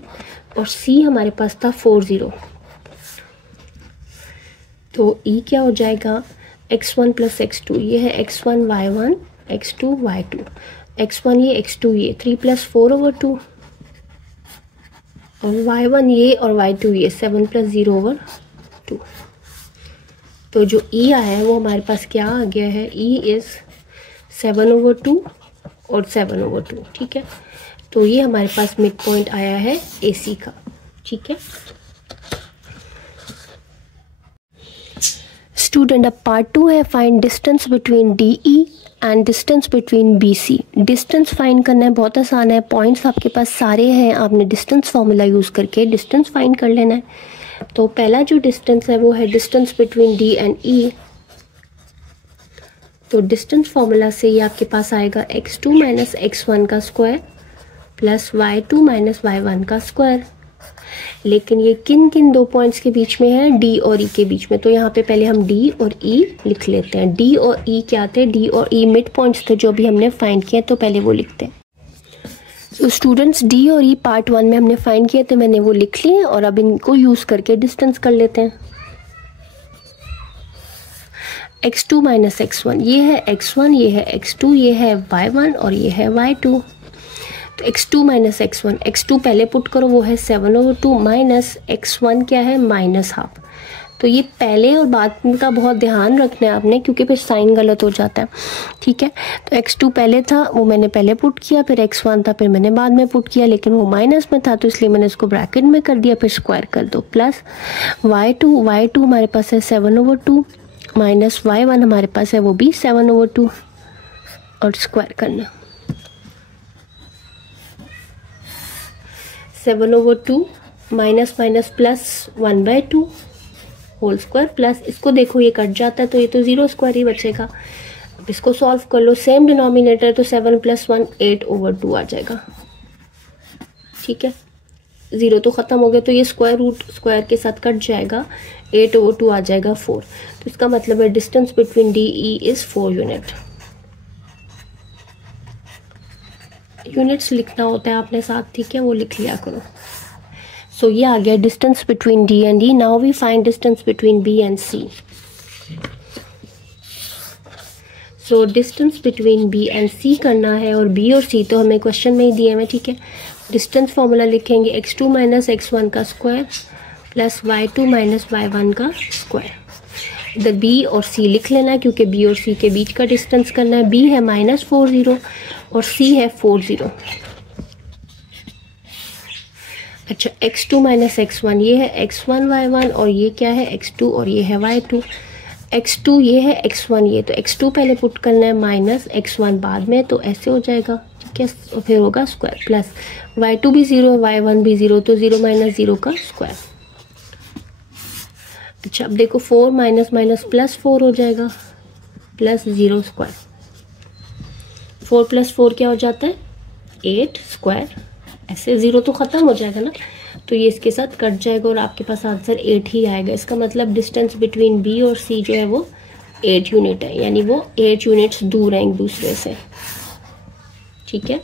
और C हमारे पास था 4 0। तो E क्या हो जाएगा? x1 प्लस x2, ये है x1 y1 x2 y2, x1 ये x2 ये 3 + 4/2 और y1 ये और y2 ये 7 + 0/2। तो जो E आया है वो हमारे पास क्या आ गया है? E इज़ 7/2 और 7/2, ठीक है। तो ये हमारे पास मिड पॉइंट आया है AC का, ठीक है। स्टूडेंट अब पार्ट 2 है find distance between DE and distance between BC। Distance find करना है, बहुत आसान है। पॉइंट्स आपके पास सारे हैं, आपने डिस्टेंस फार्मूला यूज़ करके डिस्टेंस फाइंड कर लेना है। तो पहला जो डिस्टेंस है वो है distance between D and E। तो डिस्टेंस फार्मूला से ये आपके पास आएगा x2 - x1 का स्क्वायर प्लस y2 - y1 का स्क्वायर। लेकिन ये किन किन दो पॉइंट्स के बीच में है? D और E के बीच में। तो यहाँ पे पहले हम D और E लिख लेते हैं। D और E क्या थे? D और E मिड पॉइंट्स थे जो भी हमने फाइंड किए, तो पहले वो लिखते हैं। तो स्टूडेंट्स D और E पार्ट 1 में हमने फाइंड किए थे, मैंने वो लिख लिए और अब इनको यूज़ करके डिस्टेंस कर लेते हैं। x2 - x1, ये है x1, ये है x2, ये है y1 और ये है y2। तो x2 - x1, x2 पहले पुट करो, वो है 7/2 माइनस x1 क्या है? -1/2। तो ये पहले और बाद का बहुत ध्यान रखना है आपने क्योंकि फिर साइन गलत हो जाता है, ठीक है। तो x2 पहले था, वो मैंने पहले पुट किया, फिर x1 था, फिर मैंने बाद में पुट किया, लेकिन वो माइनस में था तो इसलिए मैंने इसको ब्रैकेट में कर दिया, फिर स्क्वायर कर दो। प्लस y2 हमारे पास है 7/2 माइनस y1 हमारे पास है वो भी 7/2 और स्क्वायर करना। 7/2 minus plus 1/2 whole square plus, इसको देखो ये कट जाता है तो ये तो 0 स्क्वायर ही बचेगा। इसको सॉल्व कर लो, सेम डिनोमिनेटर तो 7 + 1 8/2 आ जाएगा। ठीक है, 0 तो ख़त्म हो गया, तो ये स्क्वायर रूट स्क्वायर के साथ कट जाएगा, 8/2 आ जाएगा 4। तो इसका मतलब है distance between D E is 4 unit. Units लिखना होता है आपने साथ, ठीक है, वो लिख लिया करो। सो ये आ गया distance between D and E. Now we find distance between B and C. So distance between B and C करना है, और बी और सी तो हमें क्वेश्चन में ही दिए हैं, ठीक है। डिस्टेंस फॉर्मूला लिखेंगे x2 - x1 का स्क्वायर प्लस y2 - y1 का स्क्वायर। इधर b और c लिख लेना है, क्योंकि b और c के बीच का डिस्टेंस करना है। b है -40 और c है 40। अच्छा, x2 - x1 ये है x1 y1, और ये क्या है x2 और ये है y2। x2 ये है x1 ये, तो x2 पहले पुट करना है माइनस x1 बाद में, तो ऐसे हो जाएगा, ठीक है। और फिर होगा स्क्वायर प्लस y2 भी 0 y1 भी 0, तो 0 - 0 का स्क्वायर। अच्छा, अब देखो 4 माइनस माइनस प्लस 4 हो जाएगा, प्लस 0 स्क्वायर। 4 + 4 क्या हो जाता है 8 स्क्वायर। ऐसे 0 तो ख़त्म हो जाएगा ना, तो ये इसके साथ कट जाएगा और आपके पास आंसर 8 ही आएगा। इसका मतलब डिस्टेंस बिटवीन बी और सी जो है वो 8 यूनिट है, यानी वो 8 यूनिट्स दूर हैं एक दूसरे से। ठीक है,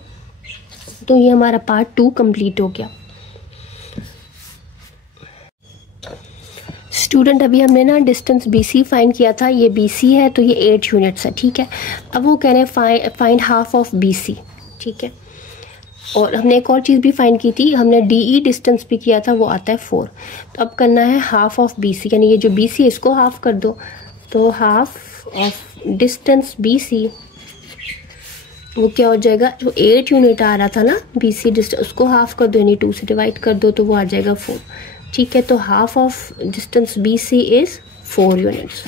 तो ये हमारा पार्ट 2 कंप्लीट हो गया। स्टूडेंट, अभी हमने ना डिस्टेंस BC फाइंड किया था, ये BC है तो ये 8 यूनिट्स है, ठीक है। अब वो कह रहे हैं फाइंड हाफ ऑफ BC, ठीक है। और हमने एक और चीज़ भी फाइंड की थी, हमने DE डिस्टेंस भी किया था, वो आता है 4। तो अब करना है हाफ ऑफ BC, यानी ये जो BC है इसको हाफ कर दो, तो हाफ ऑफ डिस्टेंस BC वो क्या हो जाएगा, जो 8 यूनिट आ रहा था ना BC डिस्टेंस, उसको हाफ कर दो, यानी 2 से डिवाइड कर दो, तो वो आ जाएगा 4। ठीक है, तो half of distance BC is 4 units.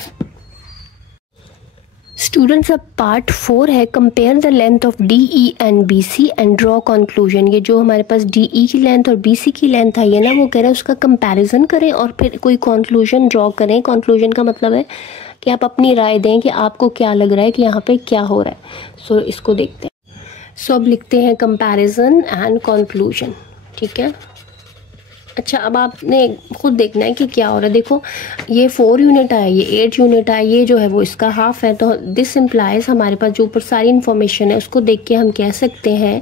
Students, अब पार्ट 4 है, compare the length of DE and BC and draw conclusion. ये जो हमारे पास DE की लेंथ और BC की लेंथ आई है ना, वो कह रहे हैं उसका कंपैरिजन करें और फिर कोई कंक्लूजन ड्रॉ करें। कंक्लूजन का मतलब है कि आप अपनी राय दें कि आपको क्या लग रहा है कि यहाँ पे क्या हो रहा है। सो इसको देखते हैं। सो अब लिखते हैं कंपैरिजन एंड कंक्लूजन, ठीक है। अच्छा, अब आपने खुद देखना है कि क्या हो रहा है। देखो, ये 4 यूनिट आया, ये 8 यूनिट आया, ये जो है वो इसका हाफ है, तो दिस इम्प्लाइज हमारे पास जो ऊपर सारी इन्फॉर्मेशन है उसको देख के हम कह सकते हैं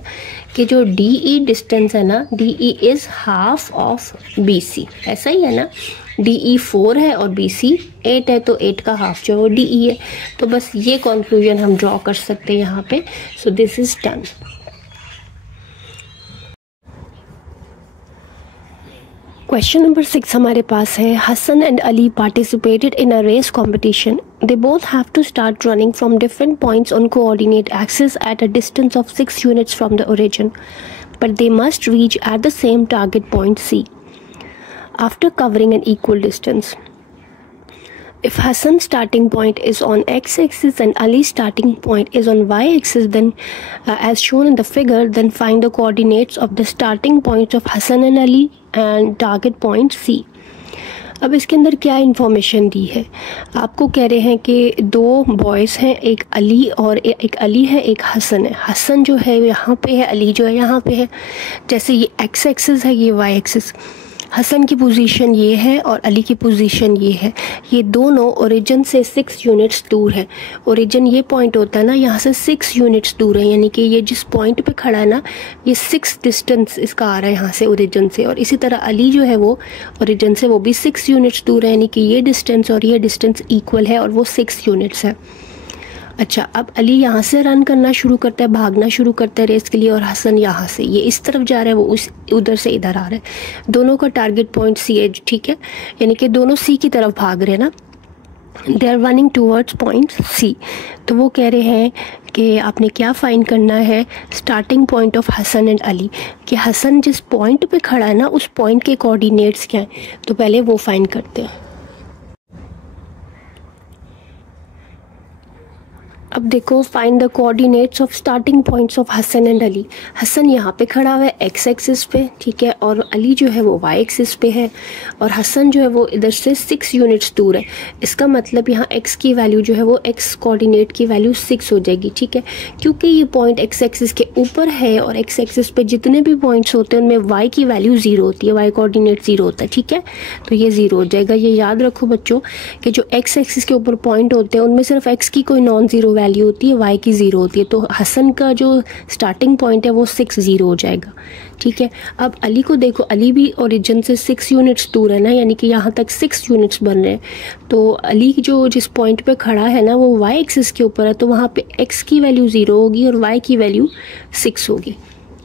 कि जो DE डिस्टेंस है ना, DE is half of BC। ऐसा ही है ना, DE 4 है और BC 8 है, तो 8 का हाफ जो है वो DE है। तो बस ये कंक्लूजन हम ड्रॉ कर सकते हैं यहाँ पे। So this is done. Question number 6 हमारे पास है, Hasan and Ali participated in a race competition. They both have to start running from different points on coordinate axis at a distance of 6 units from the origin, but they must reach at the same target point C after covering an equal distance. If Hassan's starting point is on x-axis and Ali's starting point is on y-axis, then as shown in the figure, then find the coordinates of the starting points of Hassan and Ali and target point C. अब इसके अंदर क्या information दी है, आपको कह रहे हैं कि 2 बॉयज़ हैं, एक अली और एक अली है, एक हसन है। हसन जो है यहाँ पे है, अली जो है यहाँ पे है। जैसे ये एक्स एक्सिस है, ये वाई एक्सिस। हसन की पोजीशन ये है और अली की पोजीशन ये है। ये दोनों ओरिजिन से 6 यूनिट्स दूर है। ओरिजिन ये पॉइंट होता है ना, यहाँ से 6 यूनिट्स दूर है, यानी कि ये जिस पॉइंट पे खड़ा है ना, ये 6 डिस्टेंस इसका आ रहा है यहाँ से ओरिजिन से। और इसी तरह अली जो है वो ओरिजिन से वो भी 6 यूनिट्स दूर है, यानी कि ये डिस्टेंस और ये डिस्टेंस इक्वल है और वो 6 यूनिट्स है। अच्छा, अब अली यहाँ से रन करना शुरू करता है, भागना शुरू करता है रेस के लिए, और हसन यहाँ से, ये इस तरफ जा रहा है, वो उस उधर से इधर आ रहा है। दोनों का टारगेट पॉइंट C है, ठीक है, यानी कि दोनों C की तरफ भाग रहे हैं ना, they are running towards point C। तो वो कह रहे हैं कि आपने क्या फाइंड करना है, starting point of Hasan and Ali, कि हसन जिस पॉइंट पे खड़ा है ना, उस पॉइंट के कोऑर्डिनेट्स क्या हैं, तो पहले वो फाइंड करते हैं। अब देखो, find the coordinates of starting points of Hasan and Ali. Hasan यहाँ पे खड़ा हुआ है एक्स एक्सिस पे, ठीक है, और अली जो है वो वाई एक्सिस पे है, और हसन जो है वो इधर से 6 यूनिट्स दूर है। इसका मतलब यहाँ एक्स की वैल्यू जो है वो एक्स कोऑर्डिनेट की वैल्यू 6 हो जाएगी, ठीक है, क्योंकि ये पॉइंट एक्स एक्सिस के ऊपर है और एक्स एक्सिस पे जितने भी पॉइंट्स होते हैं उनमें वाई की वैल्यू 0 होती है, वाई कोऑर्डिनेट 0 होता है, ठीक है, तो ये 0 हो जाएगा। ये याद रखो बच्चों कि जो एक्स एक्सिस के ऊपर पॉइंट होते हैं उनमें सिर्फ एक्स की कोई नॉन ज़ीरो वैल्यू होती है, वाई की 0 होती है, तो हसन का जो स्टार्टिंग पॉइंट है वो 6 0 हो जाएगा, ठीक है। अब अली को देखो, अली भी ओरिजिन से 6 यूनिट्स दूर है ना, यानी कि यहाँ तक 6 यूनिट्स बन रहे हैं, तो अली जो जिस पॉइंट पे खड़ा है ना वो वाई एक्सिस के ऊपर है, तो वहाँ पे एक्स की वैल्यू 0 होगी और वाई की वैल्यू 6 होगी,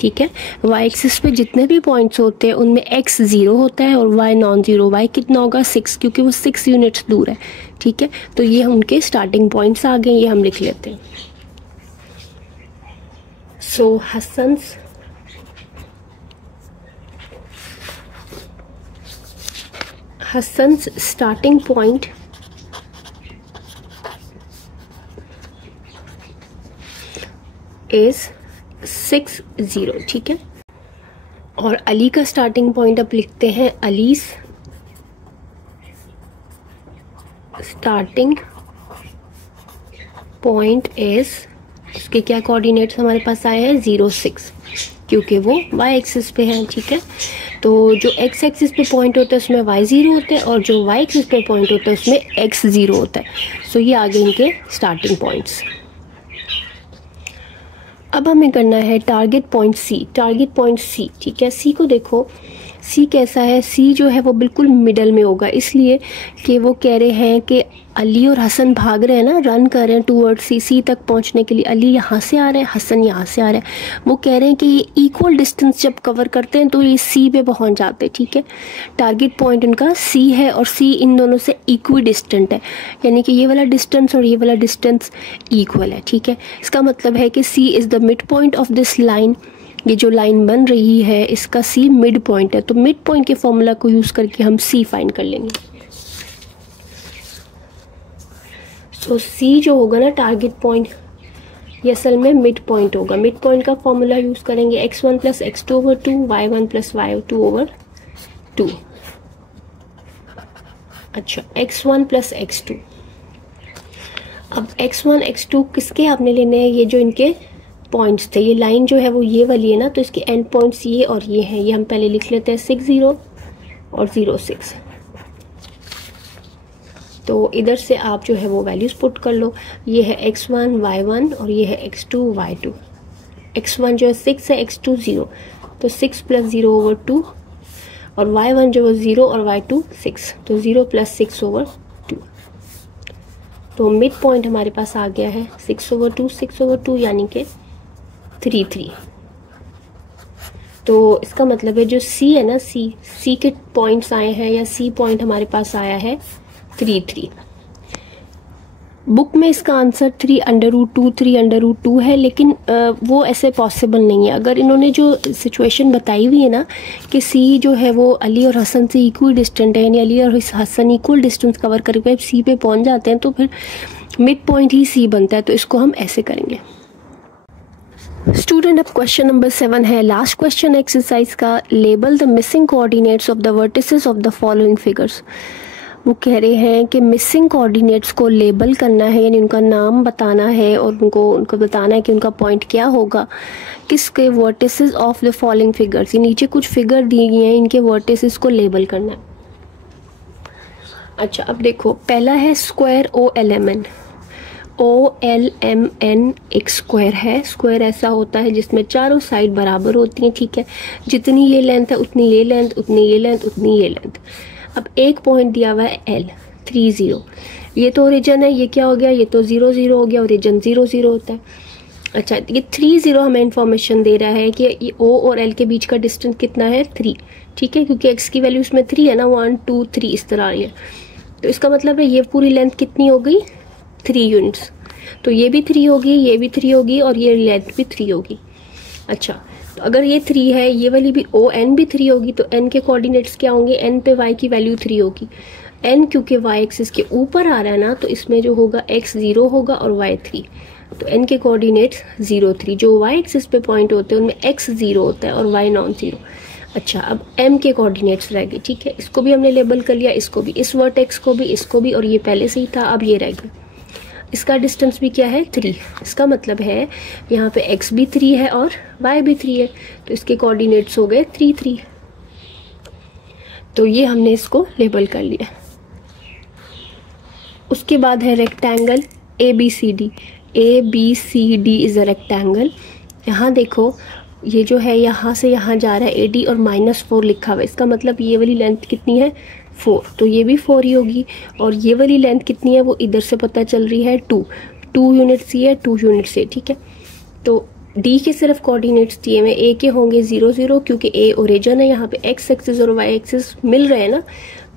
ठीक है। वाई एक्सिस पे जितने भी पॉइंट्स होते हैं उनमें एक्स 0 होता है और वाई नॉन ज़ीरो। वाई कितना होगा 6, क्योंकि वो 6 यूनिट्स दूर है, ठीक है। तो ये उनके स्टार्टिंग पॉइंट्स आ गए, ये हम लिख लेते हैं। सो हसन्स स्टार्टिंग पॉइंट इज 6 0, ठीक है। और अली का स्टार्टिंग पॉइंट अब लिखते हैं, अलीज स्टार्टिंग पॉइंट इज, इसके क्या कोऑर्डिनेट्स हमारे पास आए हैं 0 6, क्योंकि वो वाई एक्सिस पे है, ठीक है। तो जो एक्स एक्सिस पे पॉइंट होता है उसमें वाई 0 होता है और जो वाई एक्सिस पे पॉइंट होता है उसमें एक्स 0 होता है। सो ये आ गए इनके स्टार्टिंग पॉइंट्स। अब हमें करना है target point C, target point C, ठीक है। सी को देखो, सी कैसा है, सी जो है वो बिल्कुल मिडल में होगा, इसलिए कि वो कह रहे हैं कि अली और हसन भाग रहे हैं ना, रन कर रहे हैं टूवर्ड सी, सी तक पहुंचने के लिए। अली यहाँ से आ रहे हैं, हसन यहाँ से आ रहे हैं, वो कह रहे हैं कि ये इक्वल डिस्टेंस जब कवर करते हैं तो ये सी पे पहुंच जाते हैं, ठीक है। टारगेट पॉइंट उनका सी है और सी इन दोनों से इक्वी डिस्टेंट है, यानी कि ये वाला डिस्टेंस और ये वाला डिस्टेंस इक्वल है, ठीक है। इसका मतलब है कि C is the mid point of this line, ये जो लाइन बन रही है इसका सी मिड पॉइंट है, तो मिड पॉइंट के फॉर्मूला को यूज़ करके हम सी फाइंड कर लेंगे। तो सी जो होगा ना टारगेट पॉइंट, ये असल में मिड पॉइंट होगा। मिड पॉइंट का फॉर्मूला यूज़ करेंगे x1 + x2/2, y1 + y2/2। अच्छा, x1 + x2। अब x1 x2 किसके आपने लेने हैं, ये जो इनके पॉइंट्स थे, ये लाइन जो है वो ये वाली है ना, तो इसके एंड पॉइंट्स ये और ये हैं, ये हम पहले लिख लेते हैं 6 0 और 0 6। तो इधर से आप जो है वो वैल्यूज़ पुट कर लो, ये है x1 y1 और ये है x2 y2। x1 जो है 6 है, x2 0, तो 6 + 0/2, और y1 जो है 0 और y2 6, तो 0 + 6/2। तो मिड पॉइंट हमारे पास आ गया है 6/2 यानी कि 3 3। तो इसका मतलब है जो सी है ना, सी के पॉइंट्स आए हैं, या सी पॉइंट हमारे पास आया है 3 3। बुक में इसका आंसर 3√2 3√2 है, लेकिन वो ऐसे पॉसिबल नहीं है। अगर इन्होंने जो सिचुएशन बताई हुई है ना कि सी जो है वो अली और हसन से इक्वल डिस्टेंट है, यानी अली और हसन इक्वल डिस्टेंस कवर करके सी पे पहुंच जाते हैं, तो फिर मिड पॉइंट ही सी बनता है, तो इसको हम ऐसे करेंगे। स्टूडेंट, अब क्वेश्चन नंबर 7 है, लास्ट क्वेश्चन एक्सरसाइज का। Label the missing coordinates of the vertices of the following figures. वो कह रहे हैं कि मिसिंग कोऑर्डिनेट्स को लेबल करना है, यानी उनका नाम बताना है और उनको बताना है कि उनका पॉइंट क्या होगा किसके vertices of the following figures. ये नीचे कुछ फिगर दी गई हैं, इनके वर्टिसेस को लेबल करना है। अच्छा, अब देखो, पहला है स्क्वायर OLMN। OLMN एक स्क्वायर है। स्क्वायर ऐसा होता है जिसमें चारों साइड बराबर होती हैं, ठीक है। जितनी ये लेंथ है उतनी ये लेंथ, उतनी ये लेंथ, उतनी ये लेंथ। अब एक पॉइंट दिया हुआ है L 3 0, ये तो ओरिजिन है, ये क्या हो गया, ये तो 0 0 हो गया, ओरिजिन 0 0 होता है। अच्छा, ये 3 0 हमें इन्फॉर्मेशन दे रहा है कि ये O और L के बीच का डिस्टेंस कितना है 3, ठीक है, क्योंकि x की वैल्यू इसमें 3 है ना, 1 2 3 इस तरह है। तो इसका मतलब है ये पूरी लेंथ कितनी हो गई 3 यूनिट्स, तो ये भी 3 होगी, ये भी 3 होगी और ये लेंथ भी 3 होगी। अच्छा, तो अगर ये 3 है, ये वाली भी ON भी 3 होगी, तो N के कोऑर्डिनेट्स क्या होंगे, N पे Y की वैल्यू 3 होगी। N क्योंकि Y एक्सिस के ऊपर आ रहा है ना, तो इसमें जो होगा X 0 होगा और Y 3। तो n के कोऑर्डिनेट्स 0 3, जो y एक्सिस पे पॉइंट होते हैं उनमें x 0 होता है और y नॉन जीरो। अच्छा, अब m के कोऑर्डिनेट्स रह गए, ठीक है, इसको भी हमने लेबल कर लिया, इसको भी, इस वर्टेक्स को भी, इसको भी, और ये पहले से ही था, अब ये रह गया। इसका डिस्टेंस भी क्या है 3, इसका मतलब है यहाँ पे x भी 3 है और y भी 3 है, तो इसके कोऑर्डिनेट्स हो गए 3 3। तो ये हमने इसको लेबल कर लिया। उसके बाद है rectangle ABCD। ABCD is a rectangle. यहाँ देखो, ये जो है यहाँ से यहाँ जा रहा है AD और -4 लिखा हुआ है, इसका मतलब ये वाली लेंथ कितनी है 4, तो ये भी 4 ही होगी। और ये वाली लेंथ कितनी है वो इधर से पता चल रही है 2 यूनिट सी है, 2 यूनिट से, ठीक है। तो D के सिर्फ कोऑर्डिनेट्स दिए हुए, A के होंगे 0 0, क्योंकि A ओरिजिन है, यहाँ पे x एक्सिस और y एक्सिस मिल रहे हैं ना,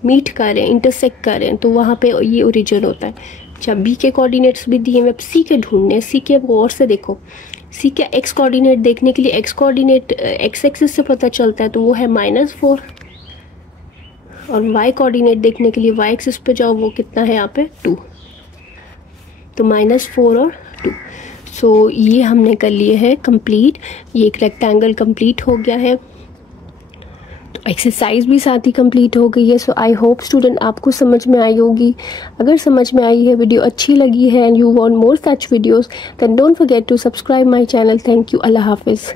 मीट कर रहे हैं, इंटरसेक्ट कर रहे हैं, तो वहाँ पे ये ओरिजिन होता है। अच्छा, B के कोऑर्डिनेट्स भी दिए हुए, अब C के ढूंढने हैं। C के अब गौर से देखो, C का x कोऑर्डिनेट देखने के लिए x कोऑर्डिनेट x एक्सिस से पता चलता है, तो वो है -4, और y कोऑर्डिनेट देखने के लिए y एक्सिस पे जाओ, वो कितना है यहाँ पे 2, तो -4 और 2। सो ये हमने कर लिए है कंप्लीट, ये एक रेक्टेंगल कंप्लीट हो गया है। तो एक्सरसाइज भी साथ ही कंप्लीट हो गई है। सो आई होप स्टूडेंट आपको समझ में आई होगी। अगर समझ में आई है, वीडियो अच्छी लगी है and you want more such videos, then don't forget to subscribe my channel. Thank you. Allah हाफिज़।